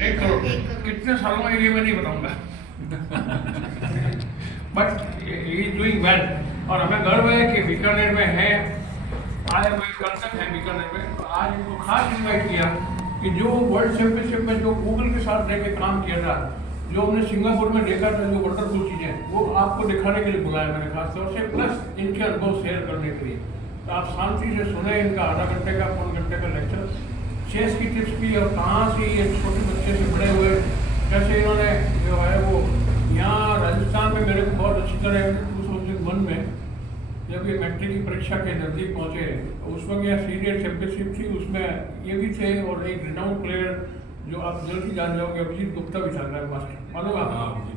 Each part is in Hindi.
1 करोड़ कितने सालों में ये मैं नहीं बताऊंगा। But he is doing well और हमें गर्व है कि बीकानेर में है, आए हुए कर्तक है बीकानेर में। तो आज इनको खास इन्वाइट किया कि जो वर्ल्ड चैंपियनशिप में जो गूगल के साथ रह के काम किया था, जो हमने सिंगापुर में देखा था, जो वंडरफुल चीज़ें, वो आपको दिखाने के लिए बुलाया मैंने खास तौर से, प्लस इनके अनुभव शेयर करने के लिए। तो आप शांति से सुने इनका आधा घंटे का पौन घंटे का लेक्चर, चेस की टिप्स भी, और कहाँ से ये छोटे बच्चे से बड़े हुए, कैसे इन्होंने जो है वो यहाँ राजस्थान में मेरे को बहुत अच्छी तरह 2001 में जब ये मैट्रिक की परीक्षा के नज़दीक पहुँचे, उस वक्त यहाँ सीनियर चैंपियनशिप थी, उसमें ये भी थे और एक रिनाउंड प्लेयर जो आप जल्दी जान जाओगे, अभिजीत गुप्ता भी चल रहा है मास्टर, मालूम आप?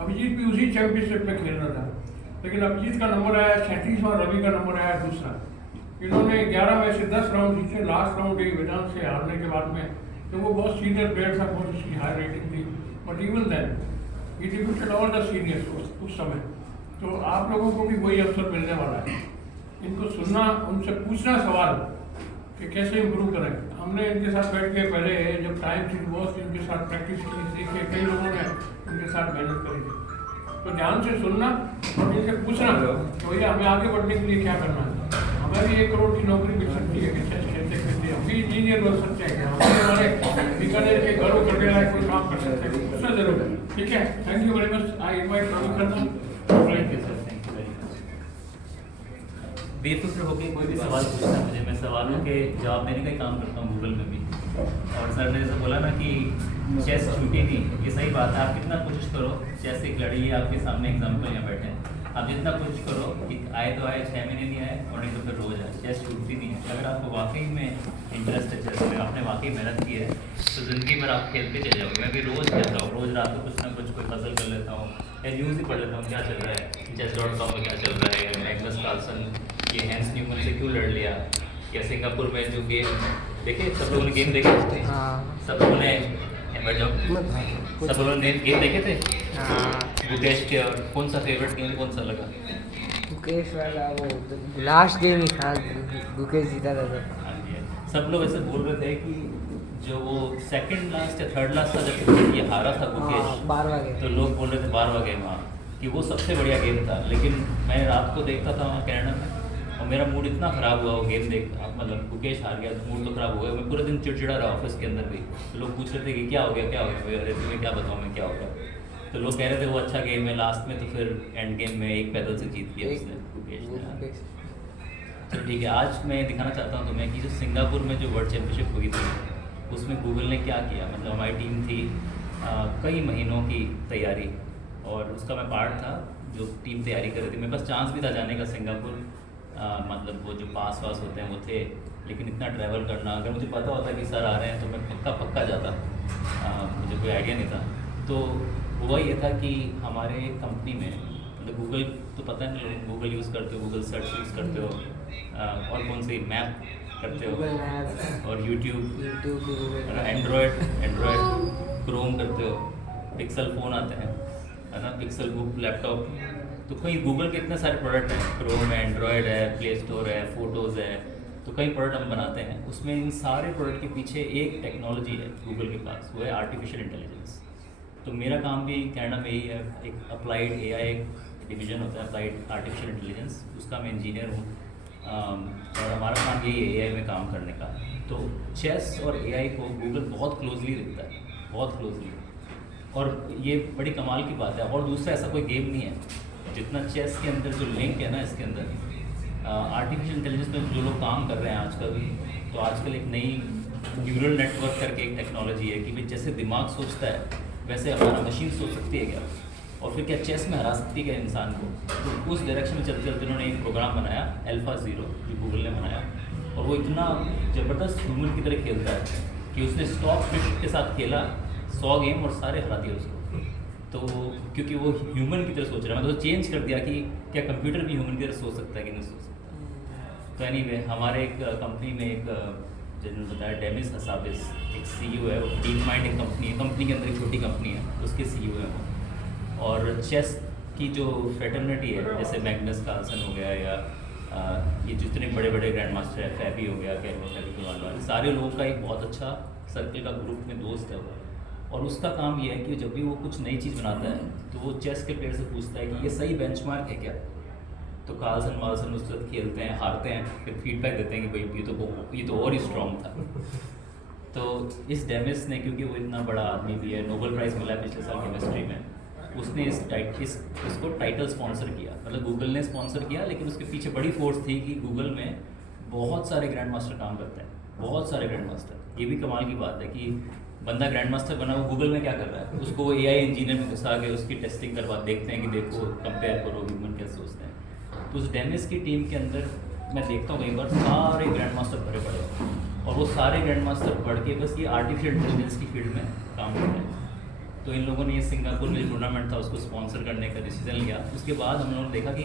अभिजीत भी उसी चैंपियनशिप में खेल रहा था, लेकिन अभिजीत का नंबर आया 36 और रवि का नंबर आया दूसरा। इन्होंने 11 में से 10 राउंड जीते, लास्ट राउंड एक वेदांत से हारने के बाद में। तो वो बहुत सीनियर प्लेयर था, बहुत उसकी हाई रेटिंग थी, but even then he debuted all the seniors उस समय। तो आप लोगों को भी वही अवसर मिलने वाला है, इनको सुनना, उनसे पूछना सवाल कि कैसे इम्प्रूव करें। हमने इनके साथ बैठ के पहले जब टाइम थी बहुत इनके साथ प्रैक्टिस की, सीखे, कई लोगों ने इनके साथ मेहनत करी थी। तो ध्यान से सुनना और इनसे पूछना कि भैया हमें आगे बढ़ने के लिए क्या करना है। हमें भी 1 करोड़ की नौकरी मिल सकती है कि चेस खेलते खेलते हम भी इंजीनियर बन सकते हैं, हमारे हमारे बीकानेर के गर्व करने लायक कोई काम कर सकते हैं, उससे जरूर है। ठीक है, thank you very much. I invite Ravi Khanna. Thank you sir, thank you very much. बेफिक्र होकर कोई भी सवाल पूछना मुझे, मैं सवालों के जवाब देने का ही काम करता हूँ गूगल में भी। और सर ने जैसे बोला ना कि चेस छूटी नहीं, ये सही बात है। आप कितना कोशिश करो, चेस एक लड़ी है आपके सामने, एग्जाम्पल यहाँ बैठे हैं, आप जितना कोशिश करो कि आए तो आए, 6 महीने नहीं आए और नहीं तो फिर रोज आए, चेस छूटती नहीं है। अगर आपको वाकई में इंटरेस्ट है चेस में, आपने वाकई मेहनत की है, तो ज़िंदगी भर आप खेलते चले जाओगे। मैं भी रोज़ खेलता हूँ, रोज़ रात को कुछ ना कुछ कोई पजल कर लेता हूँ या न्यूज़ ही पढ़ लेता हूँ, क्या चल रहा है chess.com में, क्या चल रहा है, मैग्नस कार्लसन ये हैंस न्यूमन से क्यों लड़ लिया, या सिंगापुर में जो गेम देखे, सब लोगों ने गेम देखे, सब लोगों ने बैठ जाओ, सब लोगों ने गेम देखे थे मुकेश के, और कौन सा फेवरेट गेम कौन सा लगा? मुकेश वाला वो लास्ट गेम ही था, मुकेश जीता था सब। हाँ जी, सब लोग ऐसे बोल रहे थे कि जो वो सेकंड लास्ट या थर्ड लास्ट था जब ये हारा था मुकेश, 12वां गेम, तो लोग बोल रहे थे 12वां गेम, हाँ, कि वो सबसे बढ़िया गेम था। लेकिन मैं रात को देखता था वहाँ कनाडा में, और मेरा मूड इतना ख़राब हुआ वो गेम देख, मतलब मुकेश हार गया तो मूड तो ख़राब हो गया। मैं पूरे दिन चिड़चिड़ा रहा ऑफिस के अंदर भी। तो लोग पूछ रहे थे कि क्या हो गया, क्या हो गया, अरे तुम्हें क्या बताऊँ मैं क्या हो गया। तो लोग कह रहे थे वो अच्छा गेम है, लास्ट में तो फिर एंड गेम में एक पैदल से जीत गया उसने, मुकेश ने। तो ठीक है, आज मैं दिखाना चाहता हूँ तुम्हें कि जो सिंगापुर में जो वर्ल्ड चैम्पियनशिप हुई थी, उसमें गूगल ने क्या किया। मतलब हमारी टीम थी कई महीनों की तैयारी, और उसका मैं पार्ट था जो टीम तैयारी कर रही थी। मेरे पास चांस भी था जाने का सिंगापुर, मतलब वो जो पास वास होते हैं वो थे, लेकिन इतना ट्रैवल करना, अगर मुझे पता होता कि सर आ रहे हैं तो मैं पक्का जाता, मुझे कोई आइडिया नहीं था। तो हुआ ये था कि हमारे कंपनी में, मतलब गूगल तो पता है ना, गूगल यूज़ करते हो, गूगल सर्च यूज़ करते हो, और कौन सी मैप करते हो, और यूट्यूब, एंड्रॉयड क्रोम करते हो, पिक्सल फ़ोन आते हैं, है ना, पिक्सल बुक लैपटॉप। तो कई गूगल के इतने सारे प्रोडक्ट हैं, क्रोम है, एंड्रॉयड है, प्ले स्टोर है, फ़ोटोज़ है, तो कई प्रोडक्ट हम बनाते हैं। उसमें इन सारे प्रोडक्ट के पीछे एक टेक्नोलॉजी है गूगल के पास, वो है आर्टिफिशियल इंटेलिजेंस। तो मेरा काम भी कनाडा में ही है, एक अप्लाइड एआई डिवीज़न होता है, अप्लाइड आर्टिफिशियल इंटेलिजेंस, उसका मैं इंजीनियर हूँ। और हमारा काम यही है एआई में काम करने का। तो चेस और एआई को गूगल बहुत क्लोजली देखता है, बहुत क्लोजली, और ये बड़ी कमाल की बात है। और दूसरा ऐसा कोई गेम नहीं है जितना चेस के अंदर जो लिंक है ना, इसके अंदर आर्टिफिशियल इंटेलिजेंस में जो लोग काम कर रहे हैं आजकल, तो आजकल एक नई न्यूरल नेटवर्क करके एक टेक्नोलॉजी है कि भाई जैसे दिमाग सोचता है वैसे हमारा मशीन सोच सकती है क्या, और फिर क्या चेस में हरा सकती है क्या इंसान को। तो उस डायरेक्शन में चलते चलते उन्होंने एक प्रोग्राम बनाया AlphaZero, जो गूगल ने बनाया, और वो इतना ज़बरदस्त ह्यूमन की तरह खेलता है कि उसने स्टॉक फिश के साथ खेला 100 गेम और सारे हरा दिए उसको। तो क्योंकि वो ह्यूमन की तरह सोच रहा है, मतलब चेंज कर दिया कि क्या कंप्यूटर भी ह्यूमन की तरह सोच सकता है कि नहीं सोच सकता। तो एनीवे हमारे एक कंपनी में एक जिन्होंने बताया डेमिस हसाबिस एक CEO है, वो डीप माइंड एक कंपनी है, कंपनी के अंदर एक छोटी कंपनी है, उसके CEO है वो। और चेस की जो फ्रेटर्निटी है, जैसे मैग्नस कार्लसन हो गया, या ये जितने बड़े बड़े ग्रैंड मास्टर है, फैबी हो गया, कैरो, फैबी वाले, सारे लोगों का एक बहुत अच्छा सर्कल का ग्रुप में दोस्त है वो। और उसका काम ये है कि जब भी वो कुछ नई चीज़ बनाता है तो वो चेस के प्लेयर से पूछता है कि ये सही बेंचमार्क है क्या। तो कार्लसन वार्सन उसके साथ खेलते हैं, हारते हैं, फिर फीडबैक देते हैं कि भाई ये तो और ही स्ट्रॉन्ग था। तो इस डेमिस ने, क्योंकि वो इतना बड़ा आदमी भी है, नोबेल प्राइज़ मिला है पिछले साल केमिस्ट्री में, उसने इसको टाइटल स्पॉन्सर किया। मतलब गूगल ने स्पॉन्सर किया, लेकिन उसके पीछे बड़ी फोर्स थी कि गूगल में बहुत सारे ग्रैंड मास्टर काम करते हैं, बहुत सारे ग्रैंड मास्टर। ये भी कमाल की बात है कि बंदा ग्रैंड मास्टर बना, वो गूगल में क्या कर रहा है, उसको वो AI इंजीनियर में घुसा के उसकी टेस्टिंग करवा, देखते हैं कि देखो कंपेयर करो ह्यूमन कैसे सोचते हैं। तो उस डेमिस की टीम के अंदर मैं देखता हूँ कई बार सारे ग्रैंड मास्टर भरे पड़े हैं, और वो सारे ग्रैंड मास्टर बढ़ के बस ये आर्टिफिशियल इंटेलिजेंस की फील्ड में काम करते हैं। तो इन लोगों ने ये सिंगापुर में जो टूर्नामेंट था उसको स्पॉन्सर करने का डिसीजन लिया। उसके बाद हम लोगों ने देखा कि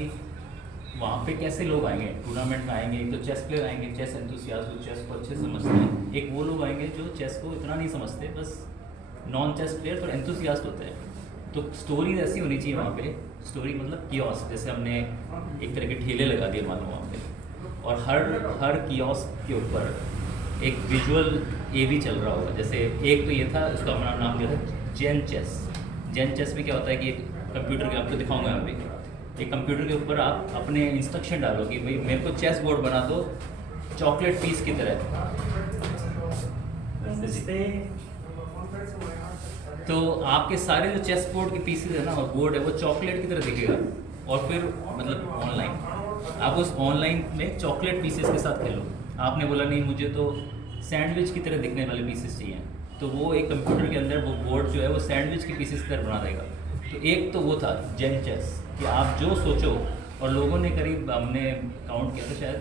वहाँ पे कैसे लोग आएंगे टूर्नामेंट में आएंगे। एक तो चेस प्लेयर आएंगे, चेस एंथुसियास्ट जो चेस को अच्छे से समझते हैं, एक वो लोग आएंगे जो चेस को इतना नहीं समझते, बस नॉन चेस प्लेयर पर एंथुसियास्ट होते हैं। तो स्टोरीज ऐसी होनी चाहिए वहाँ पे, स्टोरी मतलब कियोस्क, जैसे हमने एक तरह के ठेले लगा दिए मानो वहाँ पे, और हर कियोस्क के ऊपर एक विजुअल AV चल रहा होगा। जैसे एक तो ये था, उसका हमारा नाम दिया था जेन चेस। जेन चेस में क्या होता है कि एक कंप्यूटर के, आपको दिखाऊंगा यहाँ पे, एक कंप्यूटर के ऊपर आप अपने इंस्ट्रक्शन डालो कि भाई मेरे को चेस बोर्ड बना दो चॉकलेट पीस की तरह। तो आपके सारे जो चेस बोर्ड के पीसेस है ना और बोर्ड है वो चॉकलेट की तरह दिखेगा, और फिर मतलब ऑनलाइन आप उस ऑनलाइन में चॉकलेट पीसेस के साथ खेलो। आपने बोला नहीं मुझे तो सैंडविच की तरह दिखने वाले पीसेस चाहिए, तो वो एक कंप्यूटर के अंदर वो बोर्ड जो है वो सैंडविच के पीसेस की तरह बना देगा। तो एक तो वो था जेन चेस कि आप जो सोचो, और लोगों ने करीब, हमने काउंट किया था शायद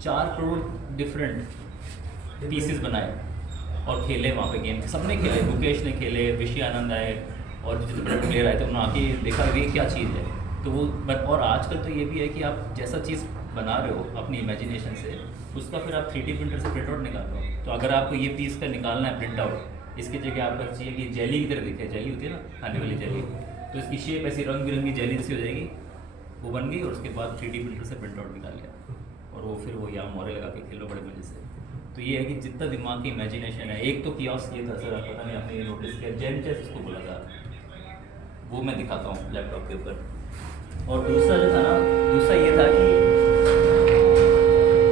4 करोड़ डिफरेंट पीसेस बनाए और खेले वहाँ पे गेम। सबने खेले, मुकेश ने खेले, ऋषि आनंद आए, और जितने बड़े प्लेयर आए थे उन्होंने आके देखा ये क्या चीज़ है। तो वो और आजकल तो ये भी है कि आप जैसा चीज़ बना रहे हो अपनी इमेजिनेशन से, उसका फिर आप 3D प्रिंटर से प्रिंट आउट निकाल रहे हो। तो अगर आपको ये पीस का निकालना है प्रिंट आउट, इसकी जगह आपको चाहिए कि जेली की तरह दिखे, जेली होती है ना खाने वाली जेली, तो इसकी शेप ऐसी रंग बिरंगी जेली जैसी हो जाएगी, वो बन गई, और उसके बाद 3D प्रिंटर से प्रिंट आउट निकाल लिया, और वो फिर वो यहाँ मोरे लगा के खेलो बड़े मजे से। तो ये है कि जितना दिमाग की इमेजिनेशन है। एक तो कियोस्क ये था सर, पता नहीं आपने ये नोटिस किया, जेन चेस उसको बोला था, वो मैं दिखाता हूँ लैपटॉप के ऊपर। और दूसरा जो था ना, दूसरा ये था कि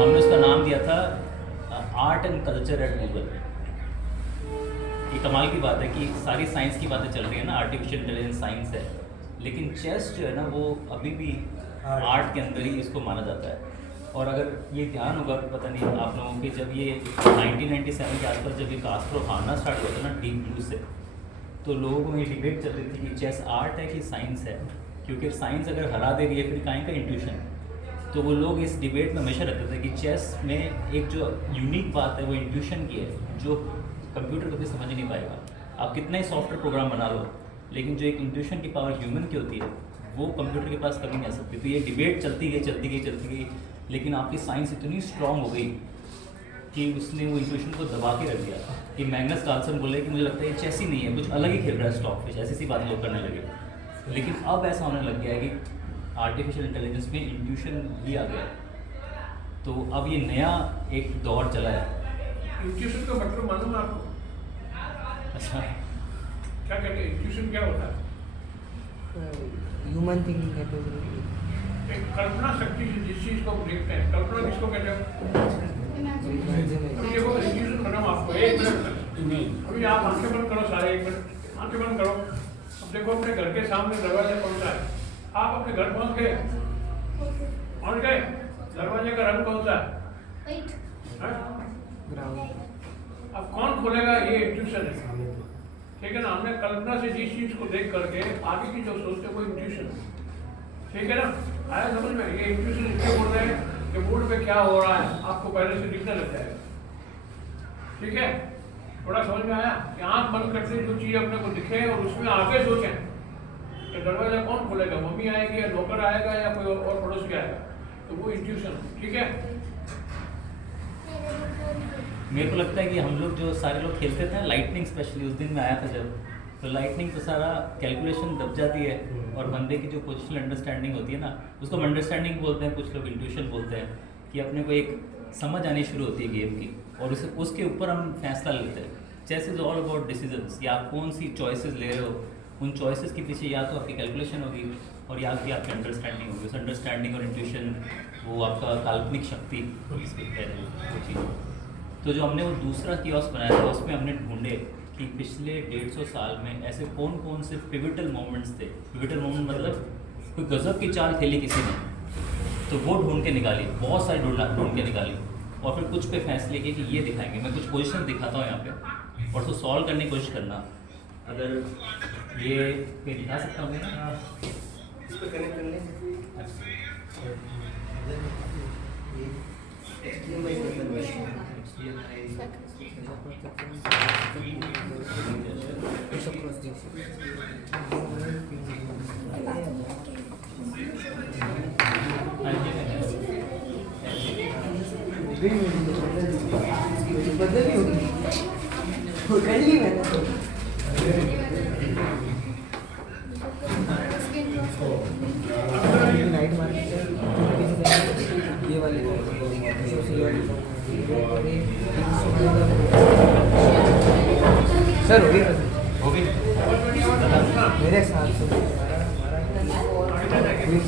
हमने उसका नाम दिया था art and culture at Google. ये कमाल की बात है कि सारी साइंस की बातें चल रही है ना, आर्टिफिशियल इंटेलिजेंस साइंस है, लेकिन चेस जो है ना वो अभी भी आर्ट के अंदर ही इसको माना जाता है। और अगर ये ध्यान होगा, पता नहीं आप लोगों के, जब ये 1997 के आसपास जब ये कास्परोव हारना स्टार्ट हुआ था ना डीप ब्लू से, तो लोगों को ये डिबेट चल रही थी कि चेस आर्ट है कि साइंस है, क्योंकि साइंस अगर हरा दे रही है फिर काहे का इंट्यूशन। तो वो लोग इस डिबेट में हमेशा रहते थे कि चेस में एक जो यूनिक बात है वो इंट्यूशन की है, जो कंप्यूटर कभी समझ ही नहीं पाएगा। आप कितना ही सॉफ्टवेयर प्रोग्राम बना लो, लेकिन जो एक इंट्यूशन की पावर ह्यूमन की होती है वो कंप्यूटर के पास कभी नहीं आ सकती। तो ये डिबेट चलती गई, लेकिन आपकी साइंस इतनी स्ट्रांग हो गई कि उसने वो इंट्यूशन को दबा के रख दिया कि मैग्नस कार्लसन बोले कि मुझे लगता है ये चेस ही नहीं है, कुछ अलग ही खेल रहा है स्टॉक फिश, ऐसी बात लोग करने लगे। लेकिन अब ऐसा होने लग गया है कि आर्टिफिशियल इंटेलिजेंस में इंट्यूशन भी आ गया है। तो अब ये नया एक दौर चला है। इंट्यूशन का मतलब मालूम है आपको? अच्छा, क्या कहते हैं इंट्यूशन, क्या होता है? ह्यूमन थिंकिंग कैपेबिलिटी, एक कल्पना शक्ति से जिस चीज को हम देखते हैं, कल्पना किसको कहते हैं? अभी देखो इंट्यूशन बनाओ आपको 1 मिनट तक, अभी आप आंखें बंद करो, सारे 1 मिनट आंखें बंद करो। अब देखो अपने घर के सामने दरवाजा कौन सा है, आप अपने घर पहुंच गए, दरवाजे का रंग कौन सा है? अब कौन खोलेगा? ये इंट्यूशन है, ठीक है ना। हमने कल्पना से जिस चीज को देख करके आगे की जो सोचते वो इंट्यूशन, ठीक है ना। आया समझ में? ये इंट्यूशन इसलिए बोल रहे हैं कि बोर्ड पे क्या हो रहा है आपको पहले से दिखने लग जाएगा, ठीक है। थोड़ा समझ में आया कि आंख बंद करते जो चीज अपने को दिखे और उसमें आगे सोचें कि दरवाजा कौन खोलेगा, मम्मी आएगी या नौकर आएगा या कोई और पड़ोसी आएगा, तो वो इंट्यूशन, ठीक है। मेरे को लगता है कि हम लोग जो सारे लोग खेलते थे लाइटनिंग, स्पेशली उस दिन में आया था जब, तो लाइटनिंग तो सारा कैलकुलेशन दब जाती है, और बंदे की जो पोजिशनल अंडरस्टैंडिंग होती है ना, उसको हम अंडरस्टैंडिंग बोलते हैं, कुछ लोग इंट्यूशन बोलते हैं, कि अपने को एक समझ आनी शुरू होती है गेम की, और उसके ऊपर हम फैसला लेते हैं। Chess is all about decisions कि आप कौन सी चॉइसेस ले रहे हो, उन चॉइसेस के पीछे या तो आपकी कैलकुलेशन होगी और या फिर आपकी अंडरस्टैंडिंग होगी। उस अंडरस्टैंडिंग और इंट्यूशन, वो आपका काल्पनिक शक्ति है वो चीज़। तो जो हमने वो दूसरा कियोस्क बनाया था उसमें हमने ढूंढे कि पिछले 150 साल में ऐसे कौन कौन से पिविटल मोमेंट्स थे। पिविटल मोमेंट मतलब कोई गजब की चाल खेली किसी ने, तो वो ढूंढ के निकाली, बहुत सारी ढूंढ के निकाली, और फिर कुछ पे फैसले किए कि ये दिखाएंगे। मैं कुछ पोजीशन दिखाता हूँ यहाँ पे और उसको सॉल्व करने की कोशिश करना। अगर ये दिखा सकता हूँ मैं, इस पे कनेक्ट करने बदली होगी वो कर ली मैंने तो। नाइट मार्केट ये वाली सर हो गई मेरे साथ से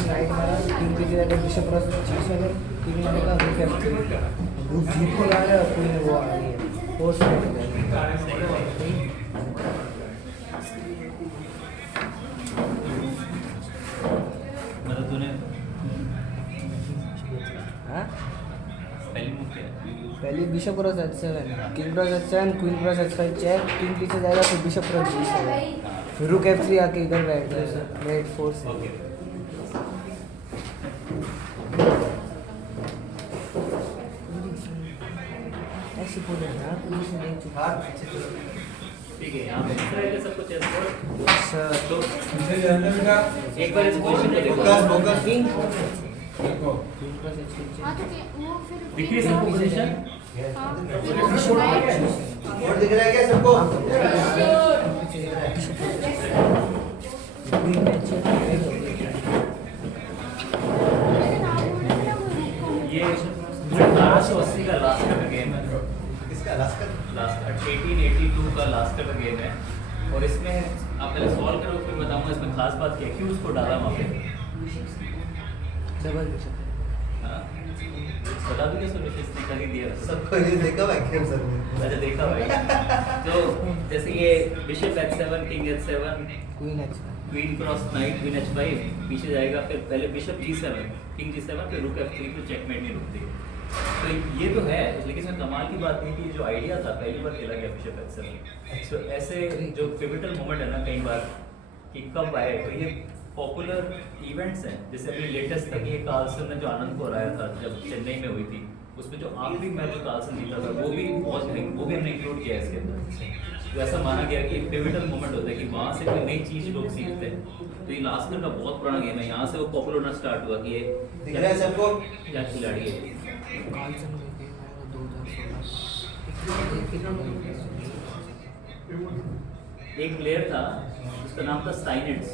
नाइट मारा 3 की जगह बिशप क्रॉस 6 7 3 मारने का रूक F3 रूक जीत को ला रहा है, कोई वो आ रही है फोर्स में मतलब तूने हाँ पहली मूव किया पहले bishop cross H7 king cross H7 queen cross H5 check, किंग पीछे जाएगा फिर बिशप क्रॉस G7 फिर रूक F3 आके इधर बैठ जाएगा रेड 4 से। ओके। ऐसे बोले यार पोजीशन नहीं चुका ठीक है, यहाँ पे दिख रहा है सब कुछ चेस बोर्ड। सर तो एक बार इस पोजीशन को देखो, focus king queen cross H5 हाँ तो वो फिर दिख रही है सबको पोजीशन। और दिख रहा है क्या सबको? ये 1880 का लास्ट का गेम है, किसका लास्ट लास्ट 1882 का लास्ट का गेम है। और इसमें आप पहले सॉल्व करो फिर बताऊंगा इसमें खास बात क्या है, क्यों उसको डाला वहाँ पे। डबल बिशप हाँ, बता दूँ क्या सोल्यूशन इसने कर ही दिया। सबको ये देखा भाई खेल सर ने। अच्छा देखा भाई। तो जैसे ये bishop H7 king H7 queen H5 queen cross night queen H5 पीछे जाएगा, फिर पहले बिशप G7 किंग G7 फिर रुक F3 फिर चेकमेट नहीं रुकती। तो ये तो है, लेकिन इसमें कमाल की बात ये कि जो आइडिया था पहली बार खेला गया बिशप H7। तो ऐसे जो पिवटल मोमेंट है ना कई बार कि कब आए, तो ये पॉपुलर इवेंट्स हैं। जैसे अभी लेटेस्ट तक ये कार्लसन ने जो आनंद को हराया था जब चेन्नई में हुई थी, उसमें जो आखिरी मैच जो कार्लसन जीता था वो भी हमने इंक्लूड किया है इसके अंदर। तो ऐसा माना गया कि पिवटल मोमेंट होता है कि वहाँ से कोई नई चीज लोग सीखते हैं। तो ये लास्कर का बहुत पुराना गेम है, यहाँ से वो पॉपुलर होना स्टार्ट हुआ कि ये दिख रहा है सबको? क्या खिलाड़ी है। कार्लसन का गेम है वो 2016 एक प्लेयर था उसका नाम था स्टाइनिट्स,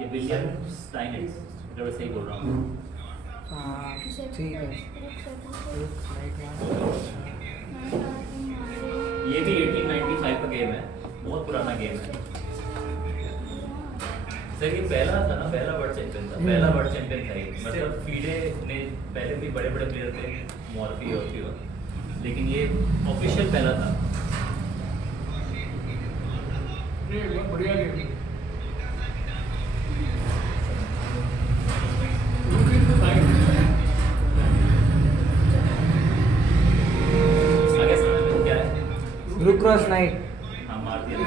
ये विलियम स्टाइनिट्स, अगर सही बोल रहा हूँ। हाँ ठीक है राइट ये भी 1895 का गेम है, बहुत पुराना गेम है। सर ये पहला था ना, पहला वर्ल्ड चैंपियन था, पहला वर्ल्ड चैंपियन था ये। मतलब फीडे ने पहले भी बड़े बड़े प्लेयर थे, मॉर्फी और फियो, लेकिन ये ऑफिशियल पहला था। ये बहुत बढ़िया गेम है। आगे समझ में क्या है? रुक क्रॉस नाइट हाँ मार दिया।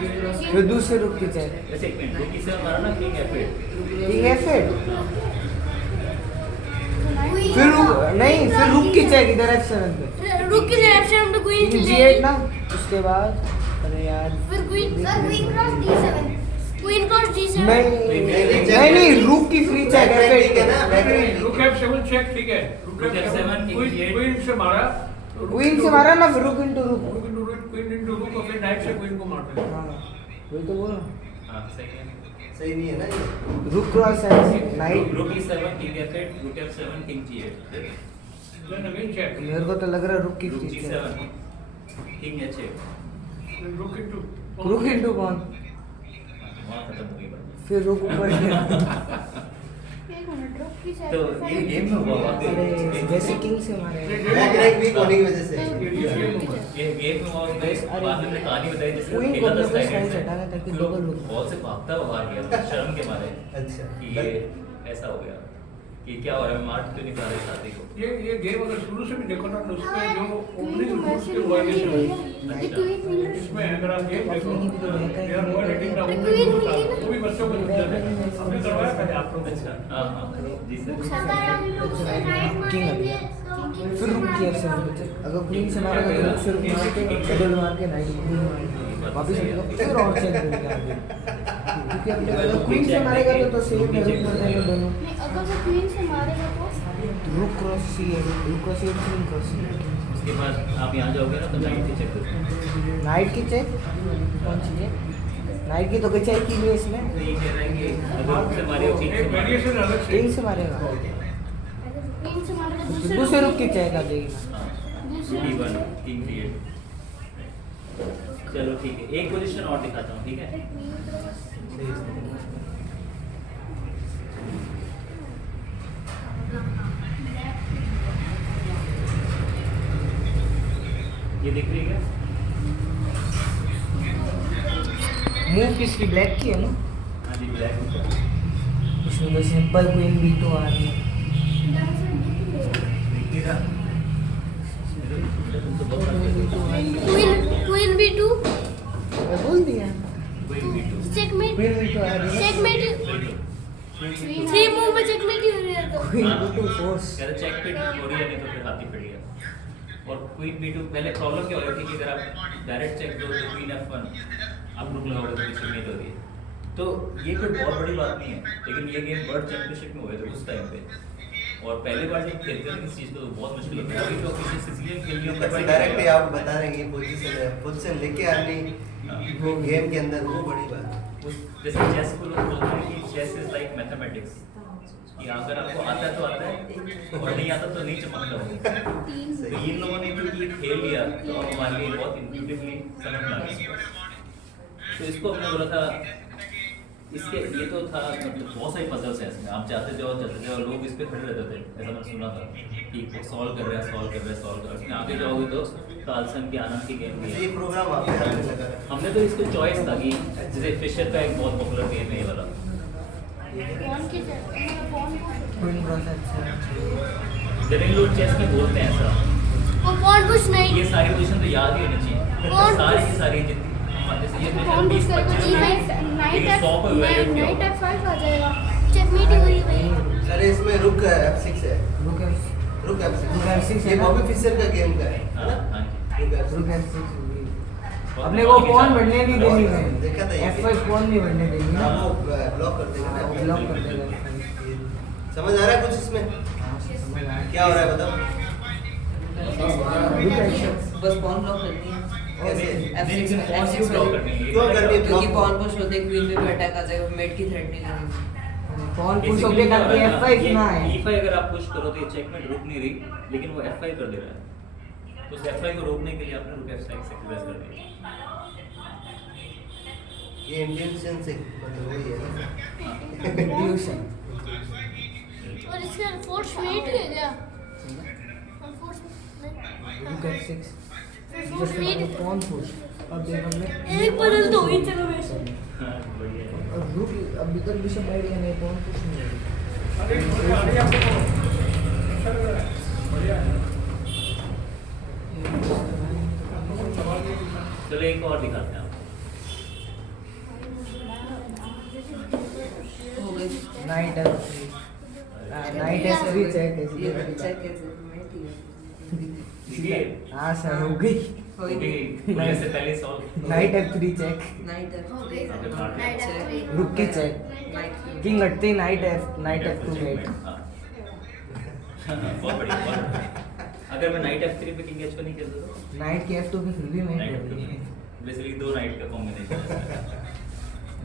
फिर दूसरे रुक की चेक वैसे एक मिनट, रुक किसे मारा ना, किंग F8। किंग F8 फिर रुक नहीं फिर रुक की चेक इधर F7 पे रुक के F7 पे क्वीन किंग G8 ना, उसके बाद अरे यार फिर queen cross D7 queen cross D7 नहीं रुक की फ्री चेक F8 ठीक है ना? रुक F7 चेक, ठीक है। रुक रुक F7 किंग G8 क्वीन से मारा, क्वीन से मारा ना, फिर रुक इनटू रुक। क्वीन इनटू रुक और फिर नाइट से क्वीन को मारते हैं। हाँ वही तो बोल रहा हाँ सही है। सही नहीं है ना ये? हूँ। रुक क्रॉस है नाइट। रुक E7 किंग F8 रुक F7 king G8 Then again check. मेरे को तो लग रहा है रुक की रुक free check. G7 king H8 रुक इनटू रुक इंटू कौन वहाँ खत्म हो गई बात। फिर रुक ऊपर एक मिनट रुक की तो ये गेम में हुआ वाकई अरे जैसे किंग से मारे बैक रैंक वीक होने की वजह से ये गेम में हुआ उसमें अरे, बाद में कहानी बताई जिससे कोई खेला को 10 साइड सेकंड हटाना ताकि से डबल रुक बहुत से भागता हुआ हार गया शर्म के मारे अच्छा कि ये ऐसा हो गया कि क्या हो रहा है मार्च क्यों नहीं कर रहे शादी को ये गेम अगर शुरू से भी देखो ना तो उसमें जो ओपनिंग क्वीन रूल्स के मैसेज वायलेशन है ये क्वीन मिल रही इसमें अगर आप गेम देखो क्वीन भी तो रहता है। यार वायलेटिंग का क्वीन ओपनिंग रूल्स मिली था ना? वो भी बच्चों को समझा है हमने करवाया पहले आप लोगों अच्छा हाँ हाँ जी सर किंग आ गया फिर रुक किया से अगर क्वीन से मारेगा तो रुक से रुक मार के डबल मार के नाइट क्वीन मार वापिस हटेगा फिर और चेक करेंगे आगे क्योंकि अपने अगर क्वीन से मारेगा तो सेफ है रुक कर देंगे दोनों नहीं अगर वो क्वीन से मारेगा तो रुक क्रॉस सी है रुक क्रॉस सी क्वीन क्रॉस सी उसके बाद आप यहाँ जाओगे ना तो नाइट की चेक करो नाइट की चेक कौन सी चेक नाइट की तो कोई चेक की नहीं है इसमें तो ये कह रहे हैं कि अगर उससे मारे हो एक वेरिएशन अलग से किंग से मारेगा क्वीन से मारेगा दूसरे रुक की चेक आ जाएगी D1 किंग क्रिएट चलो ठीक है एक पोजीशन और दिखाता हूँ ठीक है ये दिख रही है क्या मूव किसकी ब्लैक की है ना हाँ जी ब्लैक उसमें तो सिंपल क्वीन बी तो आ रही है दिख रहा तुम तो बहुत क्वीन B2 मैं बोल दिया चेकमेट क्वीन बी तो आ रही है चेकमेट 3 मूव में चेकमेट ही हो रहा है तो क्वीन बी तो फोर्स कहते चेक पे हो रही है नहीं तो फिर हाथी पड़ गया और क्वीन B2 पहले प्रॉब्लम क्या हो रही थी कि अगर आप डायरेक्ट चेक दो तो क्वीन F1 आप रुक लगाओगे तो पीछे मेट हो रही है तो ये कोई बहुत बड़ी बात नहीं है लेकिन ये गेम वर्ल्ड चैंपियनशिप में हुए थे उस टाइम पे और पहले बार जब खेलते थे इस चीज़ को तो बहुत मुश्किल होता है अभी तो किसी सिसिलियन खेल लिया डायरेक्ट आप बता रहे हैं कि पोजीशन है पोजीशन लेके आनी वो गेम के अंदर वो बड़ी बात है जैसे चेस को लोग बोलते हैं कि चेस इज लाइक मैथमेटिक्स कि अगर आपको आता है तो आता है और नहीं आता तो नहीं चमकता होगा तो इन लोगों ने जो ये खेल लिया तो अब हमारे लिए बहुत इंट्यूटिवली समझ में आ गया तो इसको हमने बोला था इसके ये तो था मतलब बहुत सारी पजल्स हैं इसमें आप जाते जाओ लोग इस पे खड़े रहते थे ऐसा मैंने सुना था कि वो सॉल्व कर रहे हैं सॉल्व कर रहे हैं सॉल्व कर रहे हैं आगे जाओगे तो तालसन की आनंद की गेम भी ये है प्रोग्राम आपने आने लगा है हमने तो इसको चॉइस था कि जैसे फिशर का एक बहुत पॉपुलर गेम है ये वाला कौन के कौन क्वीन क्रॉस अच्छा जनरली लोग चेस में बोलते हैं ऐसा वो कौन पुश नहीं ये सारी पोजीशन तो याद ही होनी चाहिए कौन सारी की सारी जितनी जैसे ये कौन पुश 20 करेगा 25 नाइट लेकिन 100 पे वैल्यू क्या नाइट होगा F5 आ जाएगा चेकमेट ही हुई भाई अरे इसमें रुक F6 है रुक रुक F6 रुक F6 है ये ना? बॉबी फिशर का गेम का है हाँ हाँ रुक F6 रुक F6 अपने को कौन बढ़ने नहीं देनी है देखा था ये F5 कौन नहीं बढ़ने देनी ना वो ब्लॉक कर देगा ना ब्लॉक कर देगा समझ आ रहा है कुछ इसमें क्या हो रहा है बताओ बस पॉन ब्लॉक करनी है कैसे F6 में F6 ब्लॉक करनी है क्यों करनी है क्योंकि block? पॉन पुश होते क्वीन पे भी अटैक आ जाएगा मेट की थ्रेट नहीं लगेगी कौन पुश Basically होके क्या हो करके रहा है F5 ना, ना है ये E5 अगर आप पुश करो तो ये चेकमेट रुक नहीं रही लेकिन वो F5 कर दे रहा है तो उस F5 को रोकने के लिए आपने रुक F6 सैक्रिफाइस कर दिया ये इंटेंशन से मतलब वही है ना इंट्यूशन और इसका फोर्स वेट है क्या फोर्स रुक F6 फोर्स वेट कौन पुश अब देख हमने एक बदल दो ही चलो वैसे हाँ बढ़िया है अब रुक अब भीतर बिशप बैठ गया नहीं कौन पुश नहीं है अरे गाड़ी आपको अच्छा लग रहा है बढ़िया है चलो एक और दिखाते हैं आपको हो गई night F3 night F3 check है ये चेक कैसे मैं ठीक देखिए हाँ सर हो गई हो वो भी गई खुलने से पहले solve night F3 check night हो गई नाइट चेक रुक की चेक नाइट किंग हटते ही नाइट F2 मेट हाँ बहुत बढ़िया बहुत बढ़िया। अगर मैं नाइट F3 पे किंग H को नहीं खेलता तो नाइट की F2 पे फिर भी मेट नाइट हो रही है बेसिकली दो नाइट का कॉम्बिनेशन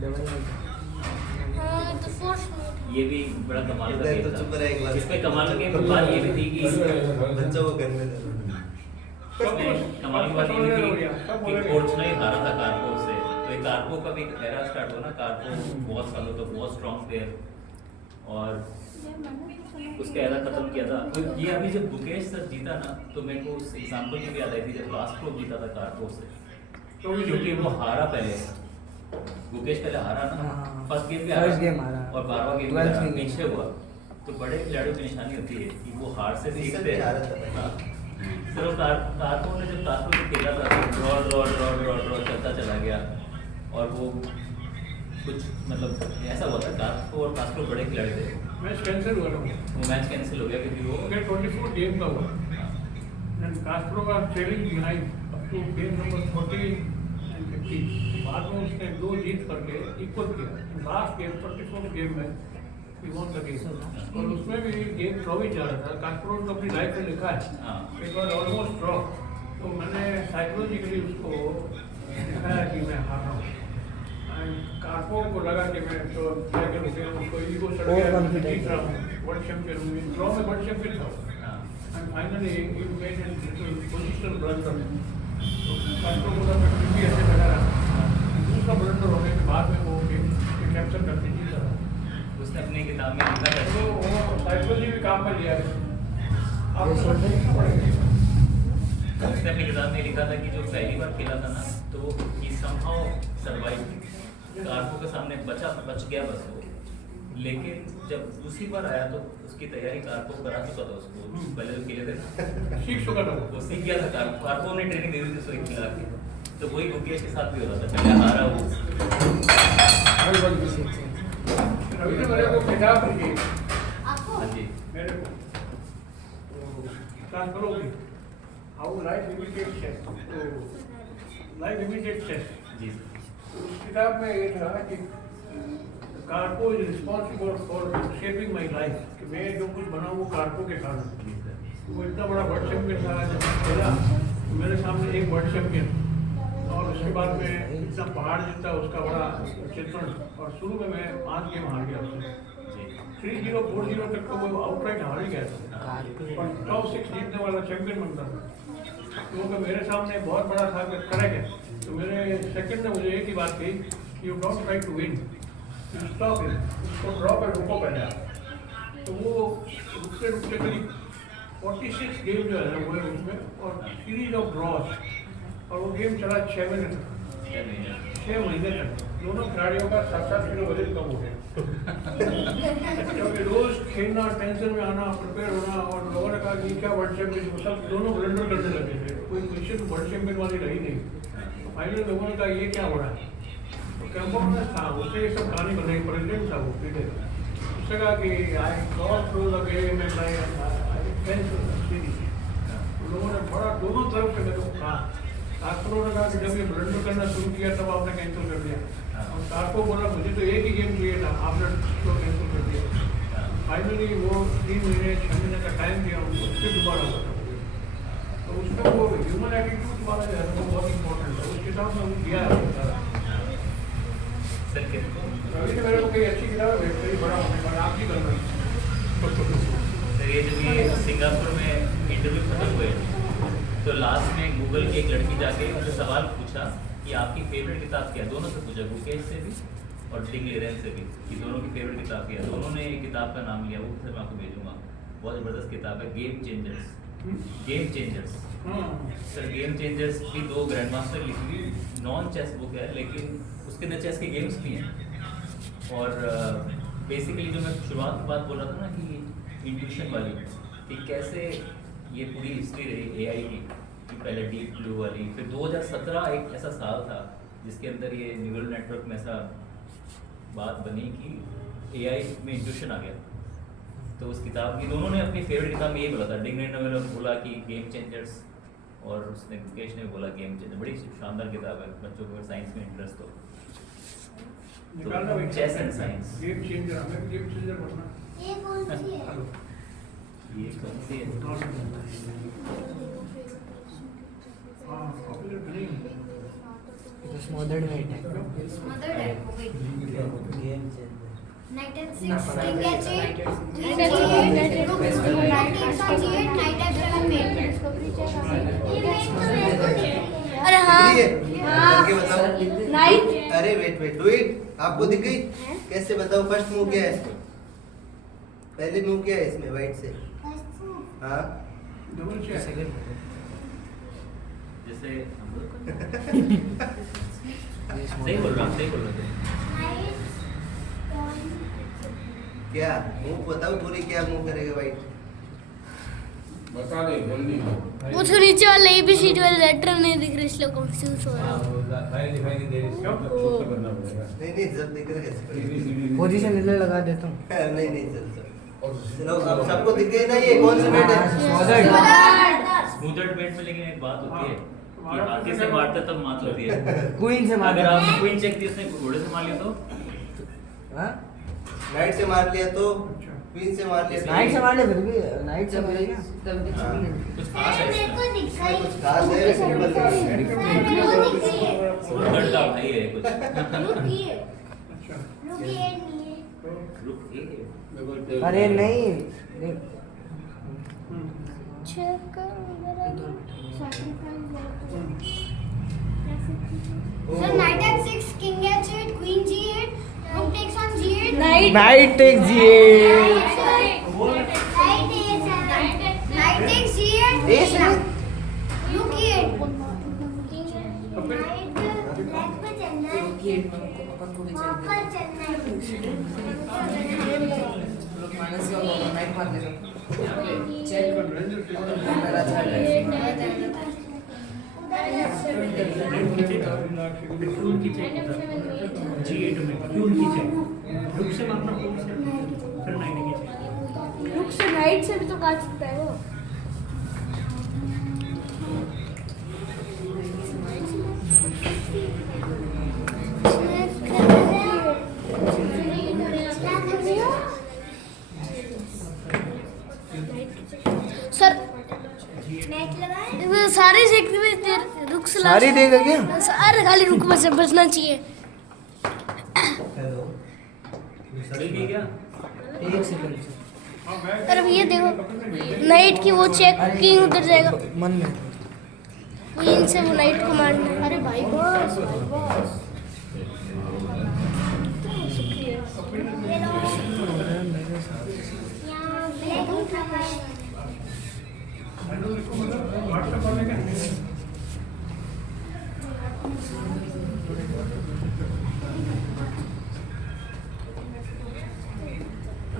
डबल मेट हां तो फोर्स ये भी बड़ा कमाल का इधर गेम तो चुप रहे एक था बार इसमें कमाल की बात ये भी थी कि बच्चों को करने दो उसमें कमाल की बात ये सब थी सब कि बोलेंगे। फोर्चुनेटली हारा था कार्पो से, तो एक कार्पो का भी एक एरा स्टार्ट हुआ ना, कार्पो बहुत सालों तक बहुत स्ट्रॉन्ग प्लेयर, और उसका एरा खत्म किया था। तो ये अभी जब गुकेश सर जीता ना, तो मेरे को उस एग्जाम्पल की भी याद आई थी जब कास्ट्रो जीता था कार्पो से, क्योंकि वो हारा पहले, गुकेश पहले हारा ना, हाँ। फर्स्ट गेम भी First game हारा। और 12वां गेम 12th game। पीछे हुआ। तो बड़े खिलाड़ियों की निशानी होती है कि वो हार से तीसरे सीखते भी हारा था हैं। भाई। हाँ। सिर्फ कार्पो ने जब कार्पो को खेला था तो ड्रॉ चलता चला गया, और वो कुछ मतलब ऐसा हुआ था, कार्पो और कास्ट्रो बड़े खिलाड़ी थे, मैच कैंसिल हुआ था वो मैच कैंसिल हो गया क्योंकि वो 24 गेम का हुआ and Castro was trailing behind up to game number 40 and 50. बाद में उसने 2 जीत करके इक्वल किया। लास्ट गेम 34 गेम में he won the game. और उसमें भी गेम ड्रॉ ही जा रहा था। कास्ट्रो ने अपनी लाइफ में लिखा है हाँ। it was almost draw. तो मैंने साइकोलॉजिकली उसको दिखाया कि मैं हार रहा हूँ। एंड कार्पो को लगा कि मैं तो टाइगर हो गया, उसको ईगो चढ़ गया, मैं जीत रहा हूँ, वर्ल्ड चैंपियन हूँ, ड्रॉ में वर्ल्ड चैंपियन था। हाँ। And finally, he made a little positional blunder. तो कास्ट्रो को लगा कि भी ऐसे लगा रहा। दूसरा blunder होने के बाद में वो गेम कैप्चर करके जीता था। उसने अपनी किताब में लिखा था तो वो साइकोलॉजी भी काम में लिया है। आप ये समझ सोचते पड़ेंगे। उसने अपनी किताब में लिखा था कि जो पहली बार खेला था ना, तो वो he somehow survived, कार्पो के सामने बच गया बस वो, लेकिन जब दूसरी बार आया तो उसकी तैयारी कार्पो करा चुका था उसको, पहले जो खेले थे ना सीख चुका था वो। वो सीख गया था, कार्पो ने ट्रेनिंग दे दी थी उसको खिला के। तो वही गुकेश के साथ भी होता था, पहले हारा वो। रवि ने मेरे को खिताब दी आपको हाँ जी। मेरे को ट्रांसफर होगी हाउ लाइफ इमिटेट चेस, तो लाइफ इमिटेट चेस। जी उस किताब में ये था कि Karpov is responsible for shaping my life, कि मैं जो कुछ बना वो कार्पो के कारण। वो इतना बड़ा वर्ल्ड चैंपियन था, जब खेला तो मेरे सामने एक वर्ल्ड चैंपियन, और उसके बाद में इतना पहाड़ जीता उसका बड़ा चित्रण, और शुरू में मैं 5 गेम हार गया उससे। 3-0 4-0 तक तो वो आउटराइट हार ही गया था, और टॉप 6 जीतने वाला चैंपियन बनता था। क्योंकि मेरे सामने बहुत बड़ा था कि करेक्ट है, तो मेरे सेकंड ने मुझे एक ही बात कही, you don't try to win, you stop it, उसको ड्रॉ पे रुको पहले आप। तो वो रुकते रुकते करीब 46 गेम जो है ना वो है उसमें, और सीरीज ऑफ ड्रॉज, और वो गेम चला 6 महीने तक। 6 महीने तक दोनों खिलाड़ियों का 7-7 किलो वजन कम हो गया। क्योंकि रोज खेलना, टेंशन में आना, प्रिपेयर होना, और लोगों ने कहा कि क्या वर्ल्ड चैंपियन, सब दोनों ब्लंडर करने लगे थे, कोई मिशन वर्ल्ड चैंपियन वाली रही नहीं। तो फाइनल लोगों ने कहा ये क्या हो रहा है, तो कैंपोनस था, उससे ये सब कहानी बनाई, प्रेसिडेंट था वो पीटे, उससे कहा कि I got through the game and I cancel series. लोगों ने बड़ा दोनों तरफ से मेरे को कहा, कास्ट्रो ने कहा कि जब ये ब्लंडर करना शुरू किया तब आपने कैंसिल कर दिया, और कार्पो बोला मुझे तो एक ही गेम चाहिए था, आपने तो कैंसिल कर दिया। फाइनली वो 3 महीने 6 महीने का टाइम दिया उनको, फिर दोबारा हुआ था। तो उसमें वो ह्यूमन एटीट्यूड वाला जो है वो बहुत इंपॉर्टेंट है, उस किताब में वो दिया है सारा। सर के रवि ने मेरे को कई अच्छी किताब है, कई बड़ा होने पर आप ही कर रहे हैं। सर ये जब ये सिंगापुर में इंटरव्यू खत्म हुए, तो लास्ट में गूगल की एक लड़की जाके उनसे सवाल पूछा कि आपकी फेवरेट किताब क्या है। दोनों से पूछा, गुकेश से भी और डिंग लेरेन से भी, कि दोनों की फेवरेट किताब क्या है। दोनों ने एक किताब का नाम लिया, वो फिर मैं आपको भेजूंगा, बहुत ज़बरदस्त किताब है, game changers. Game changers sir, game changers की 2 ग्रैंड मास्टर लिखी हुई नॉन चेस बुक है, लेकिन उसके अंदर चेस के गेम्स भी हैं। और बेसिकली जो मैं शुरुआत की बात बोल रहा था ना कि इंट्यूशन वाली, कि कैसे ये पूरी हिस्ट्री रही एआई की, कि पहले डीप ब्लू वाली, फिर 2017 एक ऐसा साल था जिसके अंदर ये न्यूरल नेटवर्क में ऐसा बात बनी कि एआई में इंट्यूशन आ गया। तो उस किताब की दोनों ने अपनी फेवरेट किताब में ये बोला था, डिंग ने मैंने बोला कि गेम चेंजर्स, और उसने गुकेश ने बोला गेम चेंजर। बड़ी शानदार किताब है बच्चों को साइंस में इंटरेस्ट हो निकालना तो, भाई chess and science. Game changer, हमें गेम चेंजर बनना। ये कौन सी है? हेलो ये कौन सी है? हाँ पॉपुलर नहीं It was smothered by attack. Mother dad हो गई। Game changer. Knight F6, King H8, Queen Knight G8, F6, Rook takes on G8, Knight F7 mate. अरे हाँ करके बताओ। नाइट अरे वेट डू इट। आपको दिख गई? कैसे बताओ? फर्स्ट मूव क्या है इसमें? पहले मूव क्या है इसमें वाइट से? हाँ डबल चेक। जैसे सही बोल रहा थे। क्या मूव बताओ पूरी, क्या मूव करेगा वाइट? बता दे जल्दी। वो तो नीचे वाले ABCD वाले लेटर नहीं दिख रहे इसलिए कंफ्यूज हो रहा हूँ। नहीं सब दिख रहा है इसको। पोजीशन इसलिए लगा देता हूँ। नहीं चलो अब सबको दिख गई ना ये कौन सा बेट है? स्मूथर बेट में लेकिन एक बात होती है कि हाथी से मारते तब मात होती है। क्वीन से मार अगर आप क्वीन चेक थी उसने घोड़े से मार लिया तो हाँ नाइट से मार लिया तो, क्वीन से मार लिया तो। नाइट से मार ले फिर भी नाइट से तब मारेगा तब भी हाँ। कुछ खास है इसमें। इसमें कुछ खास है सिंपल है। स्मूथर का भाई है कुछ। रुक ये अरे नहीं So knight F6, king H8, queen G8, rook takes on G8. Knight take G8 Knight takes G8. A7. Rook E8. Knight black पे चलना है. गेट में अपन को भी वहाँ पर चलना है. लोग माइनस का होगा नाइट मार देगा चेक मेरा चल रुक से राइट से भी तो काट सकता है वो. सर सारे सेक्रीफाइस दे रुक से सारी देगा क्या? अरे खाली रुक बचना चाहिए. हेलो ठीक है क्या? एक सेकंड अरे भैया देखो नाइट की वो चेक किंग उधर जाएगा. मन में क्वीन से वो नाइट को मारना है. अरे भाई बस व्हाट्सएप पर लेके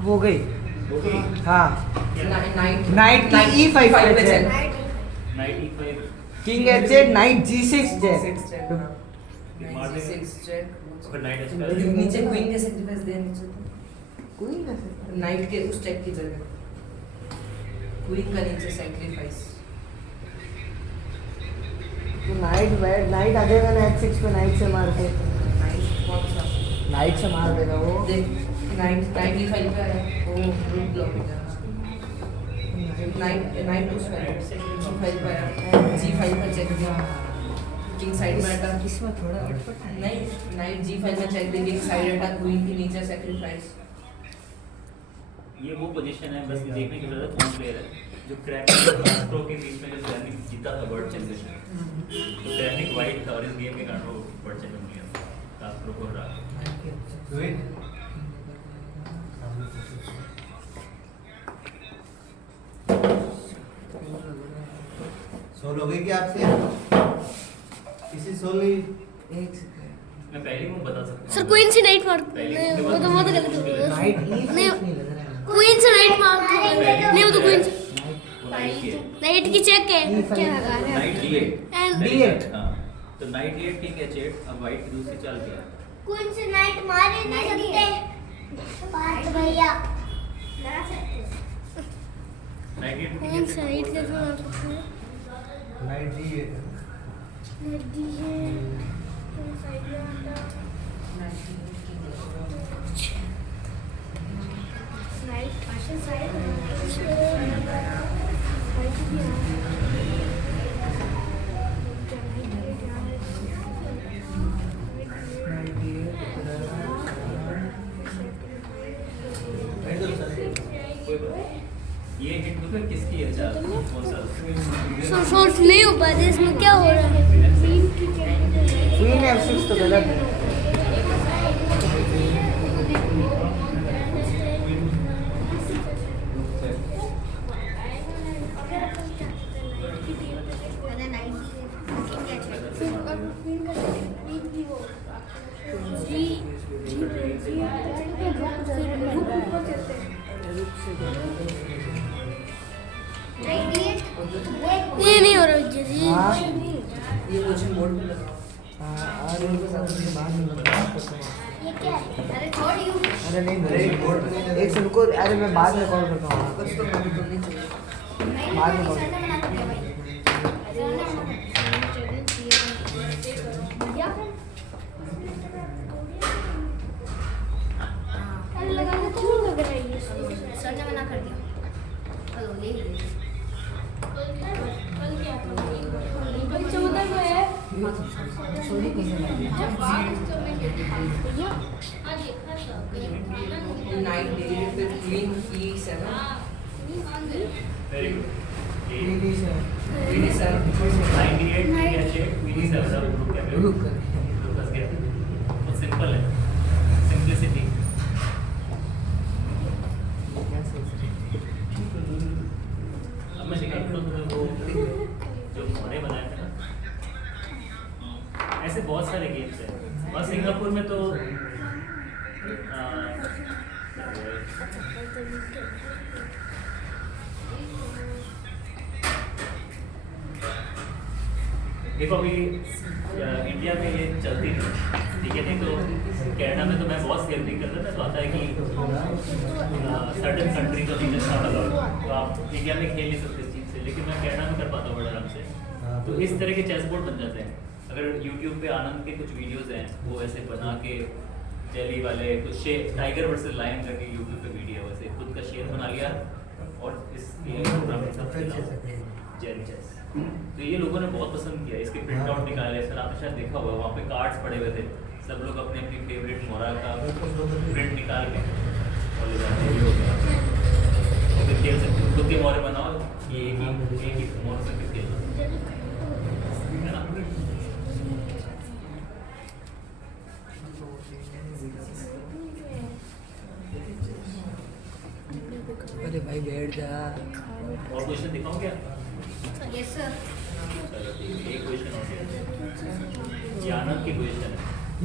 हो गई हाँ नाइट नाइट की E5 पे check knight E5 king H8 knight G6 check मार देगा। 6 चेक फिर नाइट एच नीचे क्वीन के सैक्रिफाइस दे नीचे कोई कैसे नाइट के उस चेक की जगह क्वीन का नीचे सैक्रिफाइस तो नाइट आ जाएगा ना H6 पे नाइट से मार के नाइट कौन सा नाइट से मार देगा वो देख नाइट की फाइल पे है वो रूट ब्लॉक हो जाएगा नाइट उस फाइल पे है जी फाइल पर चेक दिया किंग साइड में अटैक इसमें थोड़ा अटपट है नहीं नाइट जी फाइल में चेक दे किंग साइड अटैक क्वीन के नीचे सैक्रिफाइस ये वो पोजीशन है बस देखने की जरूरत कौन प्लेयर है जो क्रैक के बीच में जो क्रैनिक जीता था वर्ल्ड चैंपियनशिप तो क्रैनिक वाइट था और इस गेम के कारण वो वर्ल्ड चैंपियन हो गया कास्ट्रो को हरा सोल हो गई क्या आपसे? किसी सोल नहीं? एक सेकंड मैं पहले ही बता सकता हूं सर क्वीन से नाइट मार पहले नहीं, वो तो गलत हो गया. नाइट E5 नहीं नहीं लग रहा है क्वीन से नाइट मार नहीं वो तो क्वीन से नाइट की है नाइट की चेक है क्या लगा रहा है. नाइट D8 And D8 हां तो नाइट D8 किंग H8 अब वाइट की दूसरी चाल क्या है क्वीन से नाइट मार ही नहीं सकते बात भैया लगा सकते. नाइट D8 क्वीन से नाइट कैसे मार सकते हैं. नाइट D8 नाइट दी है साइड में आता नाइट फैशन साइड तो फिर किसकी है चाल कौन सा सोच नहीं हो पाते इसमें क्या हो रहा है क्वीन F6 तो गलत है। ये नहीं हो रहा जी हाँ ये पोजीशन बोर्ड पे लगा और इनके साथ मुझे बात नहीं लगा ये क्या है अरे छोड़ यू अरे नहीं अरे, बोल बोर्ड पे नहीं लगा। एक रुको, अरे मैं बाद में कॉल करता हूँ। कुछ तो कभी तो नहीं चाहिए बाद में कॉल सर ने मना कर दिया हेलो ले नाइट डे फिर queen E7 very good TV से क्वीन E7 98 कैसे मिनी सर्वर ग्रुप क्या है रुक बस गया बहुत सिंपल है सिंपलिसिटी अब मैं दिखाता हूँ तुम्हें वो जो मोड़े बनाए थे ना ऐसे बहुत सारे गेम्स हैं और सिंगापुर में तो देखो अभी इंडिया में ये चलती नहीं ठीक है नहीं तो कनाडा में तो मैं बहुत सेल नहीं करता था तो आता है कि सर्टन कंट्री का भी नॉट अलाउड तो आप इंडिया में खेल नहीं सकते इस चीज़ से लेकिन मैं कनाडा में कर पाता हूँ बड़े आराम से तो इस तरह के चेस बोर्ड बन जाते हैं अगर यूट्यूब पे आनंद के कुछ वीडियोस हैं वो ऐसे बना के जेली वाले कुछ टाइगर वर्सेस लायन करके यूट्यूब पे वीडियो वैसे खुद का शेर बना लिया और इस प्रोग्राम के साथ जेली चेस तो ये लोगों ने बहुत पसंद किया इसके प्रिंट आउट निकाले सर आपने शायद देखा हुआ वहाँ पे कार्ड्स पड़े हुए थे सब लोग अपने अपनी फेवरेट मोरा का प्रिंट निकाल के और ले जाते हैं और फिर खेल सकते हो खुद के मोरे बनाओ ये एक ही मोर से फिर खेलना है ना अरे भाई बैठ जा। और क्वेश्चन दिखाऊं क्या यस सर चलो ठीक है एक क्वेश्चन और ये आनंद की क्वेश्चन है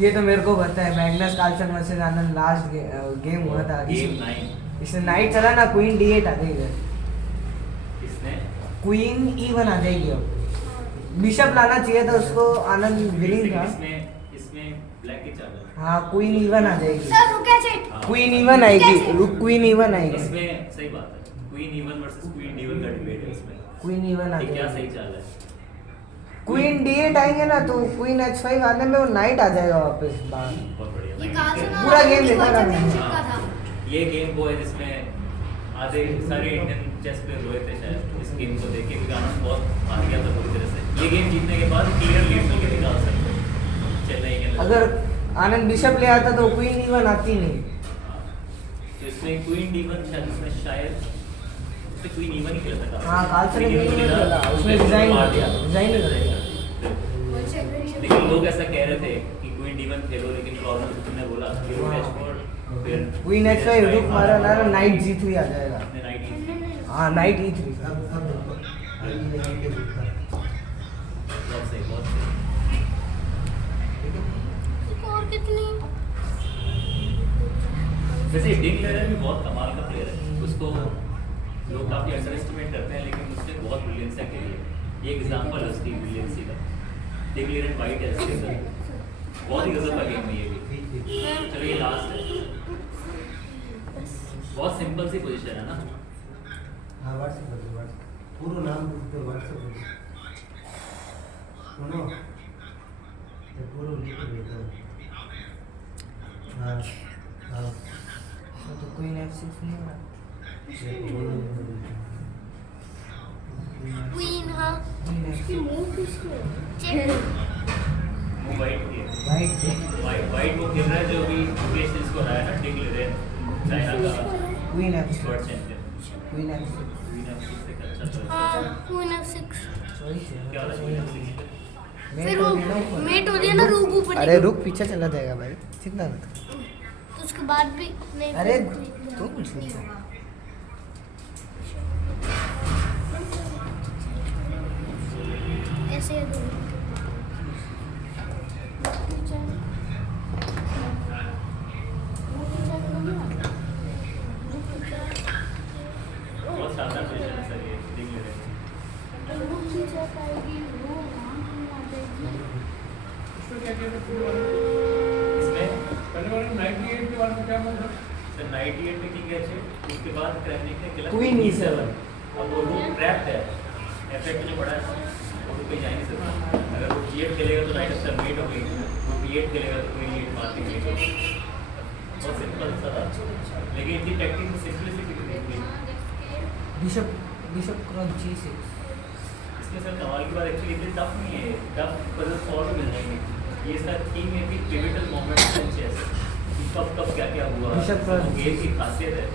ये तो मेरे को पता है मैग्नस कार्लसन वर्सेस आनंद लास्ट गेम हुआ था गेम 9 इसने नाइट चला ना क्वीन D8 आ जाएगी इसने क्वीन E1 आ जाएगी अब बिशप लाना चाहिए था उसको आनंद विलिंग था इसमें ब्लैक की चाल है हाँ क्वीन E1 आ जाएगी सर रुका चेट क्वीन E1 आएगी रुक क्वीन E1 आएगी इसमें सही बात है queen E1 versus queen D1 का डिबेट है इसमें क्वीन E1 आ ये क्या जाएगी सही चाल है क्वीन D8 आएंगे ना तो क्वीन H5 आने में वो नाइट आ जाएगा वापस बाहर बहुत बढ़िया ये कहाँ से ना पूरा गेम देखा था मैंने। चैंपियनशिप का था ये गेम वो है जिसमें आधे सारे इंडियन चेस प्लेयर रोए थे शायद इस गेम को देख के क्योंकि आनंद बहुत हार गया था पूरी तरह से ये गेम जीतने के बाद क्लियर लीड करके निकाल सकते हैं चेन्नई के अंदर अगर आनंद बिशप ले आता तो क्वीन E1 आती नहीं तो इसमें क्वीन D1 शायद इसमें क्वीन E1 ही खेला था हाँ, कार्लसन ने लेकिन क्वीन E1 वो खेला, उसने उसने तो डिजाइन मार किया, दिया डिजाइन ही किया। लेकिन लोग ऐसा कह रहे थे कि क्वीन D1 खेलो लेकिन प्रॉब्लम तुमने बोला कि रूक H4 फिर क्वीन H5 रुक मारा ना नाइट G3 आ जाएगा अपने नाइट E3 हाँ नाइट E3 बहुत सही बहुत सही और कितनी वैसे डिक लेरर भी बहुत कमाल का प्लेयर है उसको लोग काफी अंडर एस्टिमेट करते हैं लेकिन उसने बहुत ब्रिलियंस है खेली है ये एग्जांपल है उसकी ब्रिलियंसी का डिक लेरर वाइट है इसके अंदर बहुत ही गजब का गेम है ये भी चलो ये लास्ट है बहुत सिंपल सी पोजीशन है ना हाँ व्हाट्सएप कर दो व्हाट्सएप पूरा नाम पूछते व्हाट्सएप कर दो सुनो ये पूरा लिख के देता हूँ हाँ हाँ तो क्वीन F6 नहीं होगा ये बोलो क्वीन हाँ क्वीन F6 वो वाइट की है राइट वाइट वो खेल रहा है जो भी मुकेश ने इसको हराया ना डिक लेरर चाइना का queen F6 world champion queen F queen F6 एक अच्छा choice है। हाँ क्वीन F6 चॉइस क्या है वाला क्वीन F6 पे? फिर वो मेट हो रही है ना रूक ऊपर अरे रुक पीछे चला जाएगा भाई चिंता मत कर। तो उसके बाद भी नहीं अरे नहीं तू कुछ नहीं होगा। ऐसे बहुत शानदार पोजीशन है सर ये, देख ले रहे हैं। इसमें क्या किया था पूरे वाले? इसमें पहले वाले 98 के बारे में क्या बोल रहे सर 98 में की कैच है, उसके बाद क्रैनिक ने खेला Queen E7। E7। अब वो रूक ट्रैप्ड है, एफेक्ट जो पड़ा है वो रूक पे जा नहीं सकता। अगर वो G8 खेलेगा तो नाइट ऑफ मेट हो गई, वो B8 खेलेगा तो Queen E8 मार के मेट हो गई। बहुत सिंपल सा था, लेकिन इतनी टेक्निक में सिंपलिसिटी थी। बिशप बिशप क्रॉस G6 इसमें सर कमाल की बात एक्चुअली इतनी टफ नहीं है, टफ पजल सॉल्व मिल जाएंगे। ये इसका थीम है कि पिवटल मोमेंट्स इन चेस, कब कब क्या क्या हुआ, Bishop cross वो गेम की खासियत है।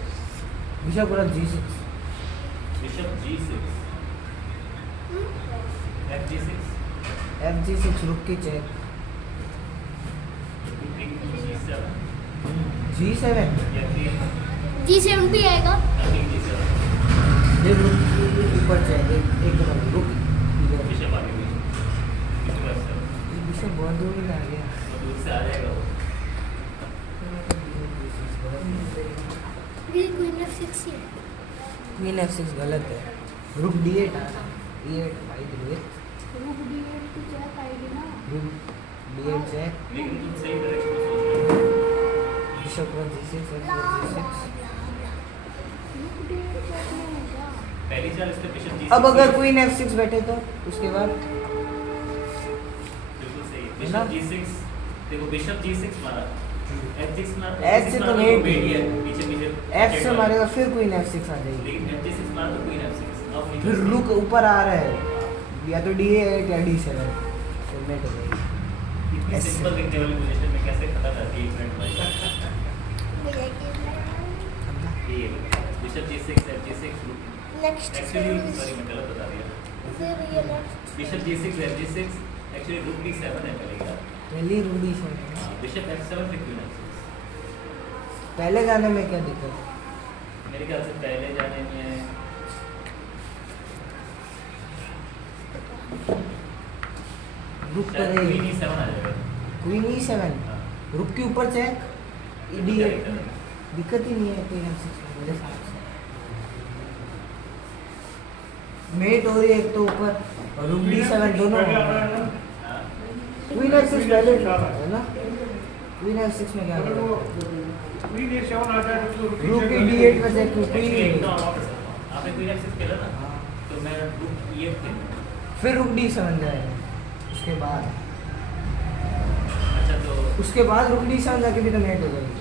Bishop cross G6 bishop G6 FG6 F G6 रुक की चेक G7 G7 या फिर G7 भी आएगा। G7 ये रुक ऊपर चेक एक तरफ रुक इधर बिशप आगे बिशप F7 ये बिशप बहुत दूर ही आ गया वो दूर से आ जाएगा वो। ये क्वीन F6 ही है। क्वीन F6 गलत है रुक D8 आ रहा E8 भाई दिए रूक D8 की चेक आएगी ना। रुक D8 चेक लेकिन तुम सही डायरेक्शन में सोच रहे हो। Bishop cross G6 F G6 रूक D8 चेक नहीं है क्या? पहली चाल इससे बिशप G6 अब अगर क्वीन F6 बैठे तो उसके बाद बिल्कुल सही है। है ना? बिशप G6 देखो, बिशप G6 मारा, F6 मारा, H से तो मारा नहीं बेटी है पीछे पीछे F से मारेगा फिर क्वीन F6 आ जाएगी लेकिन F6 मारा तो क्वीन F6 अब फिर रुक ऊपर आ रहा है या तो D8 या D7 फिर मेट हो जाएगी इतनी ऐसे। सिंपल दिखने वाली पोजीशन में कैसे खत्म रहती है 1 मिनट में। भैया की ये bishop G6 F6 next actually sorry मैं गलत बता दिया। फिर ये next bishop G6 F6 actually रूक D7 है पहले का। पहली रूक D7 बिशप F7 फिर क्वीन F6। पहले जाने में क्या दिक्कत है मेरे ख्याल से पहले जाने में रुक शायद करे क्वीन E7 आ जाएगा। क्वीन E7 हाँ। रुक के ऊपर चेक क्या D8 दिक्कत है? दिक्कत ही नहीं है क्वीन F6 में मेरे हिसाब से मेट हो रही है एक तो ऊपर और रुक D7 दोनों पहले आ रहा है ना? हाँ। क्वीन F6 पहले है ना क्वीन F6 में क्या अगर वो करेगा क्वीन A7 आ जाए तो रुक के D8 में चेक Actually, एक तो क्वीन आपने क्वीन F6 खेला ना, हाँ। तो मैं रूक E8 खेलूँ। फिर रुक D7 जाएगा उसके बाद अच्छा तो उसके बाद रुक D7 जाके भी तो मेट हो जाएगी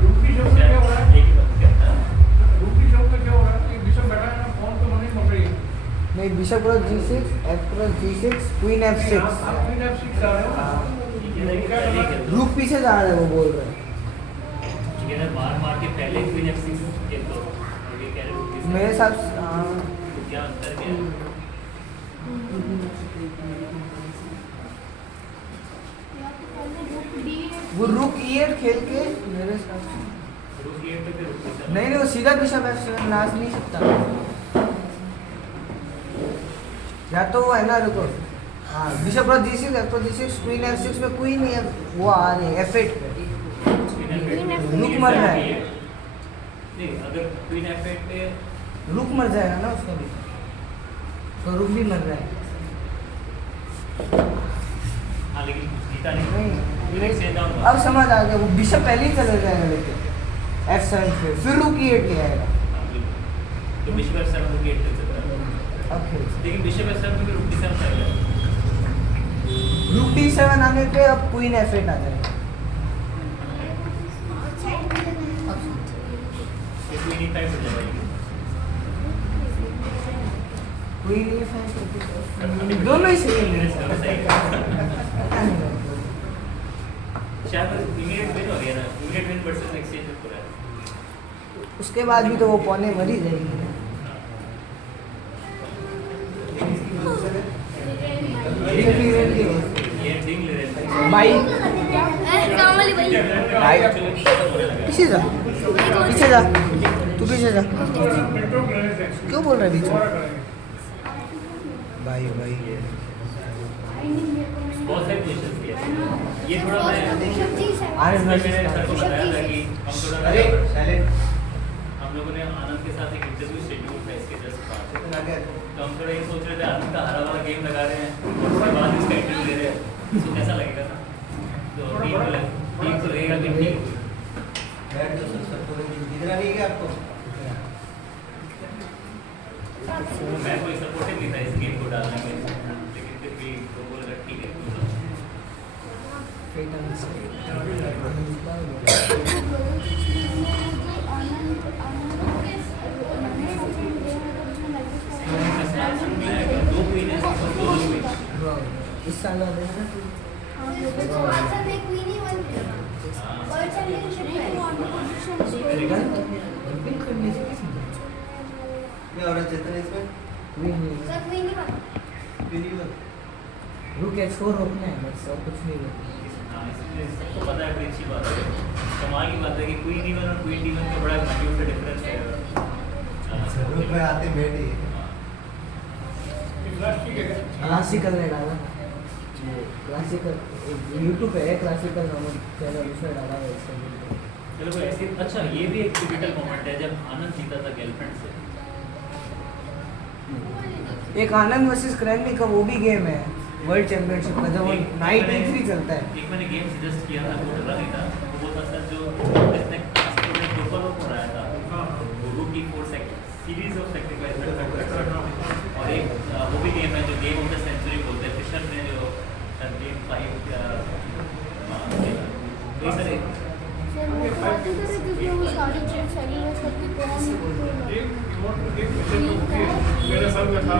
रूकी शो में क्या हो रहा है? एक ही बात क्या? रूकी शो में क्या हो रहा है? ये बिशप बैठा है ना, फोन तो नहीं पकड़ रही है। नहीं bishop cross G6 F cross G6 queen आप F6 क्वीन F6 आ रहे हो ना? ये नहीं क्या पहले करना है? खेल दो। रुक पीछे जा रहा है वो बोल रहे हैं ये ना मार मार के पहले क्वीन F6 खेल दो और ये कह रहे रूक D7। मेरे हिसाब से हाँ तो क्या अंतर क्या है? वो रुक E8 खेल के मेरे हिसाब से रूक E8 पे फिर रूक D7। नहीं वो सीधा बिशप F7 नाच नहीं सकता या तो वो है ना रुको हाँ bishop cross G6 F cross G6 queen F6 में क्वीन है वो आ रही है F8 पे क्वीन F8 रुक मर रहा है नहीं, अगर क्वीन F8 पे रुक मर जाएगा ना उसका भी तो रुक भी मर रहा है हाँ लेकिन जीता नहीं। नहीं एक्सचेंज डाउन हुआ। अब समझ आ गया वो बिशप पहले ही चले जाएगा लेके F7 पे फिर रुक E8 ले आएगा हाँ, बिल्कुल। तो बिशप F7 रूक E8 खेल सकता है। अब खेल लेकिन बिशप F7 पे भी रूक D7 चाहिए। रूक D7 आने पे अब क्वीन F8 आ जाएगा। क्वीन E5 हो जाएगा। क्वीन E5 दोनों ही सही है मेरे दोनों साथ। सही है। पता नहीं लगता। शायद इमीडिएट विन हो गया ना, इमीडिएट विन वर्सेस एक्सचेंज हो रहा है। उसके बाद भी तो वो पौने मर ही जाएगी। ये डिंग ले रहे हैं। भाई कामली भाई भाई पीछे जा, पीछे जा, तू पीछे जा। क्यों बोल रहा है बीच में? भाई भाई बहुत सारी पोजीशंस किए। ये थोड़ा मैं आनंद मैंने वर्सेस सर को बताया था कि हम थोड़ा अरे साइलेंट हम लोगों ने आनंद के साथ एक इंटरव्यू शेड्यूल था इसके जस्ट बाद। आ गया तो हम थोड़ा ये सोच रहे थे आनंद का हरा वाला गेम लगा रहे हैं और उसके बाद इसका इंटरव्यू ले रहे हैं, तो कैसा लगेगा ना? तो टीम तो लगेगा कि ठीक बैठ तो सब इधर नहीं है आपको मैं कोई सपोर्टिव नहीं था इस गेम को डालने में, लेकिन फिर भी वो बोल रहा ठीक है। दो क्वीन है, दो क्वीन। इस साल वाले हैं ना? पिंक करने से किसी क्या हो रहा है चेतन इसमें रुक H4 रोकना है बस, और कुछ नहीं रोकना। हाँ, इसलिए सबको पता है, बड़ी अच्छी बात है। कमाल की बात है कि क्वीन E1 और क्वीन D1 का बड़ा माइन्यूट सा डिफरेंस है। ग्रुप में आते बैठे क्लासिकल ने डाला, क्लासिकल यूट्यूब पे है, क्लासिकल नामक चैनल, उसने डाला है इससे। चलो कोई ऐसी अच्छा, ये भी एक पिवटल मोमेंट है जब आनंद जीता था गर्लफ्रेंड से। एक आनंद वर्सेस क्रैनी का वो भी गेम है वर्ल्ड चैंपियनशिप का, जब वो नाइट E3 चलता है। एक मैंने गेम सजेस्ट किया था, वो डरा नहीं था। वो था सर जो इसने ग्लोबल हो रहा था, वो रूकी 4 सीरीज ऑफ सैक्रिफाइस और एक वो भी गेम है जो गेम ऑफ द सेंचुरी बोलते हैं, फिशर ने जो गेम 5 वही सर मेरे साथ में था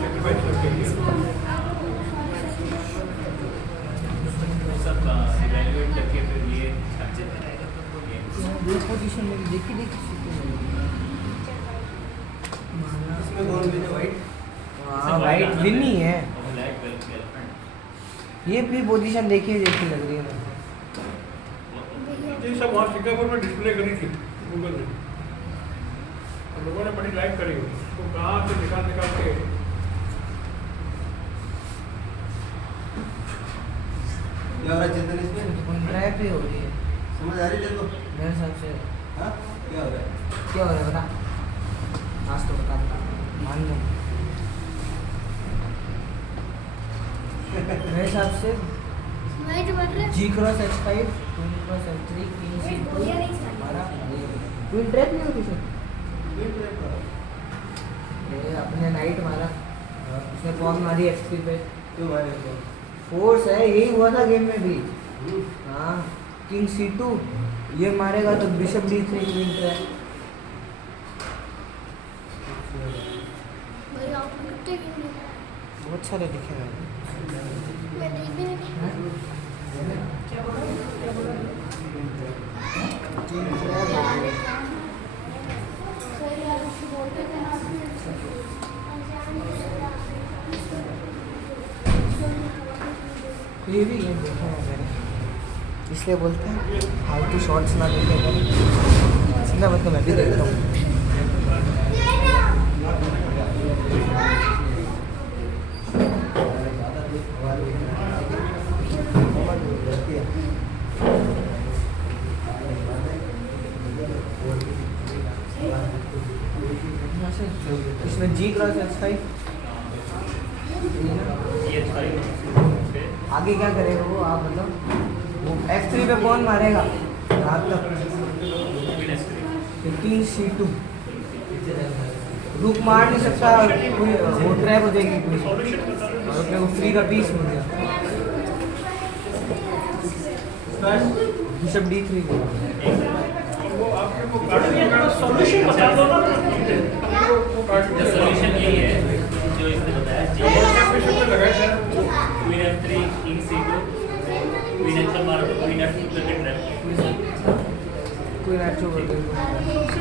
सेक्रीफाइस करके सब इवैल्यूएट करके फिर ये अच्छे बनाएगा ये पोजीशन में देखी इसमें कौन भी वाइट हाँ वाइट विन ही है। ब्लैक गर्लफ्रेंड ये भी पोजीशन देखी लग रही है मुझे। ये सब वहाँ सिंगापुर में डिस्प्ले करी थी गूगल ने, और लोगों ने बड़ी लाइक करी उसको, कहाँ से निकाल के क्या हो रहा है चेतन इसमें ट्रैप ही हो रही है समझ आ रही है तेरे को मेरे हिसाब से। हाँ क्या हो रहा है क्या हो रहा है बता, आज तो बता मान लो। मेरे हिसाब से G cross H5, queen cross F3, king C2 हमारा क्वीन ट्रैप नहीं होती सर। ये अपने नाइट मारा, उसने पॉन मारी F3 पे, क्यों मारे को फोर्स है, यही हुआ था गेम में भी। हाँ किंग C2 ये मारेगा तो बिशप D3 क्वीन ट्रैप। बहुत सारे दिखे हैं। ये भी गेम देखा है मैंने, इसलिए बोलते हैं फालतू शॉर्ट्स ना देखे करें, सीधा मतलब मैं भी देखता हूँ। इसमें G क्रॉस H5 ये अच्छा है। आगे क्या करेगा वो, आप मतलब वो F3 पे कौन मारेगा रात तक, किंग C2 रुक मार नहीं सकता, कोई वो ट्रैप हो जाएगी कोई, और अपने को फ्री का पीस मिल गया। बिशप D3 को वो आपके को कार्ड सॉल्यूशन बता दो ना। वो कार्ड जो सॉल्यूशन यही है जो इसने बताया बिशप पे लगाए sir. Queen F3 king C2 queen H1 मारो तो क्वीन F2 पे ट्रैप कोई मैच हो गया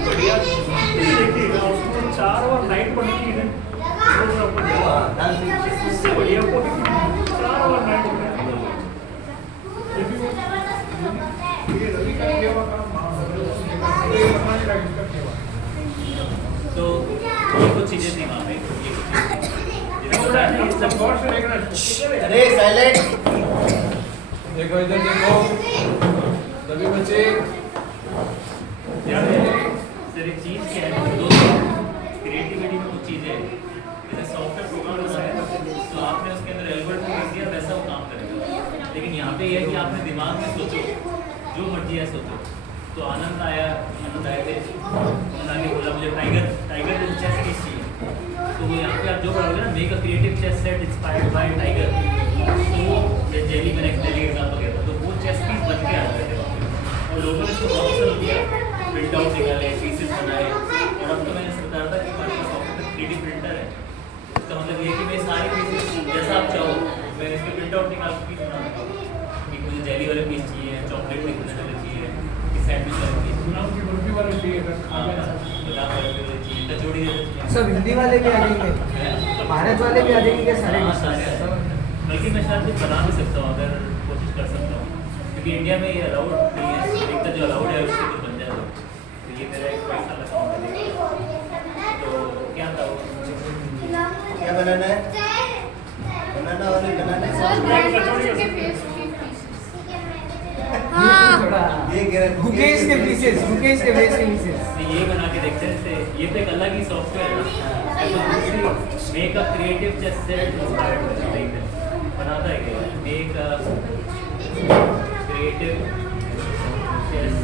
बढ़िया देखिएगा उसमें 4 और नाइट पर की है। इससे बढ़िया को 4 और नाइट हो गया। ये रवि का किया हुआ काम ये हमारे का किया हुआ। तो ये कुछ चीजें थी वहाँ पे ये कुछ चीजें बताया ना ये सब गौर से देखना। अरे साइलेंट। देखो इधर देखो सभी बच्चे सर एक चीज़ क्या है दोस्तों क्रिएटिविटी में कुछ चीज़ें हैं जैसे सॉफ्टवेयर प्रोग्राम होता है तो आपने उसके अंदर एल्गोरिथम लिख दिया वैसा वो काम करेगा लेकिन यहाँ पे ये है कि आपने दिमाग में सोचो जो मर्जी है सोचो तो आनंद आए थे उन्होंने बोला मुझे टाइगर जैसे चेस पीस चाहिए तो वो यहाँ पे आप जो करोगे ना make a creative chess set inspired by tiger तो वो जेली मैंने एक एग्जाम्पल दिया था तो वो चेस पीस बन के आ गए थे और लोगों ने इसको बहुत पसंद किया प्रिंट आउट निकाले पीसेस बनाए और अब तो मैंने बताया था कि हमारे पास सॉफ्टवेयर 3D प्रिंटर है इसका मतलब ये कि मैं सारी पीसेस जैसा आप चाहो मैं इसके प्रिंट आउट निकाल के पीस बना दूँ कि मुझे जेली वाले पीस चाहिए चॉकलेट वाले चाहिए कि सैंडविच वाले पीस गुलाब की बर्फी वाले चाहिए गुलाब वाले चाहिए कचौड़ी चाहिए सब हिंदी वाले भी आ जाएंगे भारत वाले भी आ जाएंगे क्या सारे हाँ, सारे बल्कि मैं शायद कुछ बना भी सकता हूँ अगर कोशिश कर सकता हूँ क्योंकि इंडिया में ये अलाउड नहीं है एक तो जो अलाउड है उससे तो बन जाए तो ये मेरा एक पैसा लगाऊंगा तो क्या था वो क्या बनाना है? बनाना और नहीं बनाना है? थोड़ा ये गिरफ्त बुकेश के पीसेस बुकेश के बेस के पीसेस तो ये बना के देखते हैं इससे ये तो एक अलग ही सॉफ्टवेयर है make a creative chess set inspired देखते हैं बनाता है क्या मेक अ क्रिएटिव चेस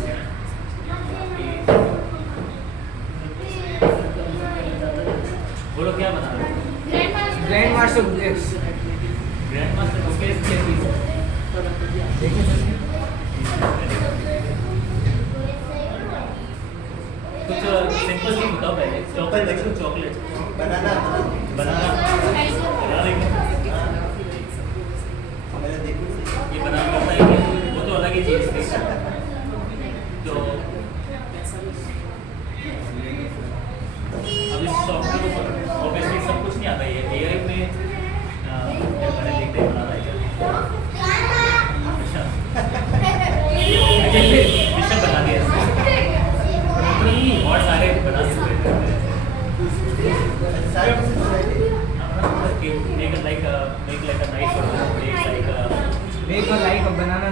बोलो क्या बना रहे हो grand master Bukesh grand master Bukesh के पीस देखिए कुछ सिंपल चीज बताओ पहले चॉकलेट बनाना बनाना बना लेंगे मैंने देखी ये बना करता है कि वो तो अलग ही चीज़ थी तो अब इस सॉफ्टवेयर को ऑब्वियसली सब कुछ नहीं आता ये एआई में मैंने देखते ही बना रहा है मिशन बना दिया और सारे बना सकते हैं make like a nice make और लाइक बनाना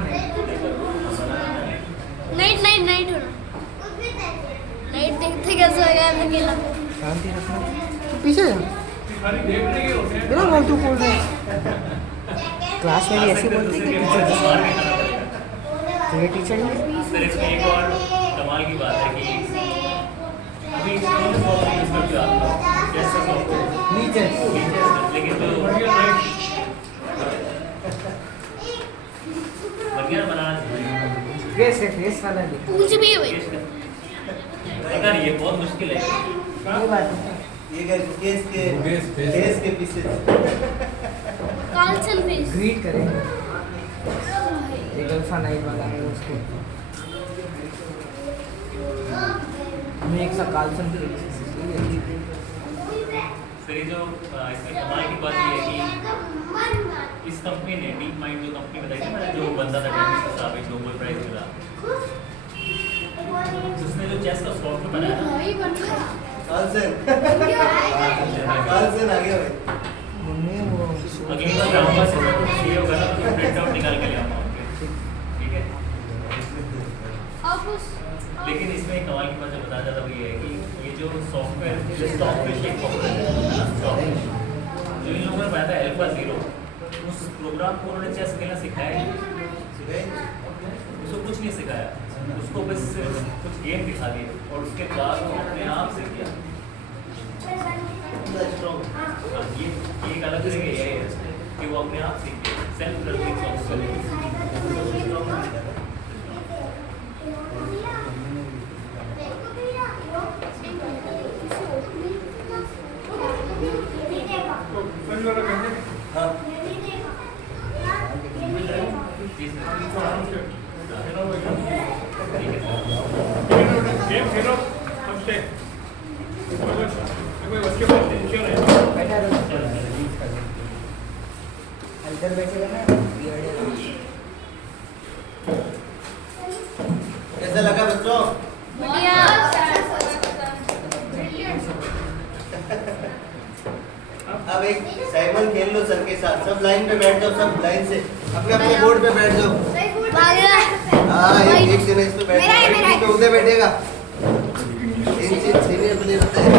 नहीं नाइट हो नाइट देखते कैसे हो गया अकेला शांति रखना पीछे जा खाली देखने के होते हैं। बिना फालतू बोल रहे क्लास में भी ऐसे बोलते हैं कि टीचर टीचर नहीं सर इसमें एक और कमाल की बात है कि अभी कौन सा सॉफ्टवेयर यूज करते हो आप कैसा सॉफ्टवेयर नीचे लेकिन जो बढ़िया नाइट बढ़िया बनाना चाहिए फेस है फेस वाला भी पूछ भी है भाई पता नहीं ये बहुत मुश्किल है ये बात है ये केस के पीसेस कार्लसन फेस ग्रीट करेंगे एक अल्फा नाइट वाला है उसको मैं एक सा कार्लसन सर ये जो इसमें कमाल की बात ये है कि इस कंपनी ने डीप माइंड जो कंपनी बताई थी मैंने जो बंदा था टेनिस का साबित नोबेल प्राइज मिला उसने जो चेस का सॉफ्टवेयर बनाया ना भाई बन गया कालसन आ गया भाई मम्मी वो अगली बार जाऊंगा सर ये होगा ना तो प्रिंट आउट निकाल के ले आऊंगा आपके ठीक है अब उस लेकिन इसमें एक कमाल की बात जो बताया जाता है वो ये है कि ये जो सॉफ्टवेयर जो सॉफ्टवेयर शेक सॉफ्टवेयर जो इन लोगों ने बनाया था अल्फा जीरो उस प्रोग्राम को उन्होंने चेस खेलना सिखाया ही उसको कुछ नहीं सिखाया उसको बस कुछ गेम दिखा दिए और उसके बाद वो अपने आप सीख गया हाँ, ये एक अलग तरह का है कि वो अपने आप सीख गया सेल्फ लर्निंग सॉफ्टवेयर नहीं देखा तो कभी वाला कहते हैं हाँ ये नहीं देखा ये नहीं देखा गेम खेलो हमसे बच्चे बहुत टेंशन है बैठा रहो इधर बैठेगा ना ये आइडिया कैसा लगा बच्चों अब एक साइमन खेल लो सर के साथ सब लाइन पे बैठ जाओ सब लाइन से अपने अपने बोर्ड पे बैठ जाओ हाँ एक जना इस पे बैठ मेरा है, मेरा है। पे उधर बैठेगा सीनियर प्लेयर होता है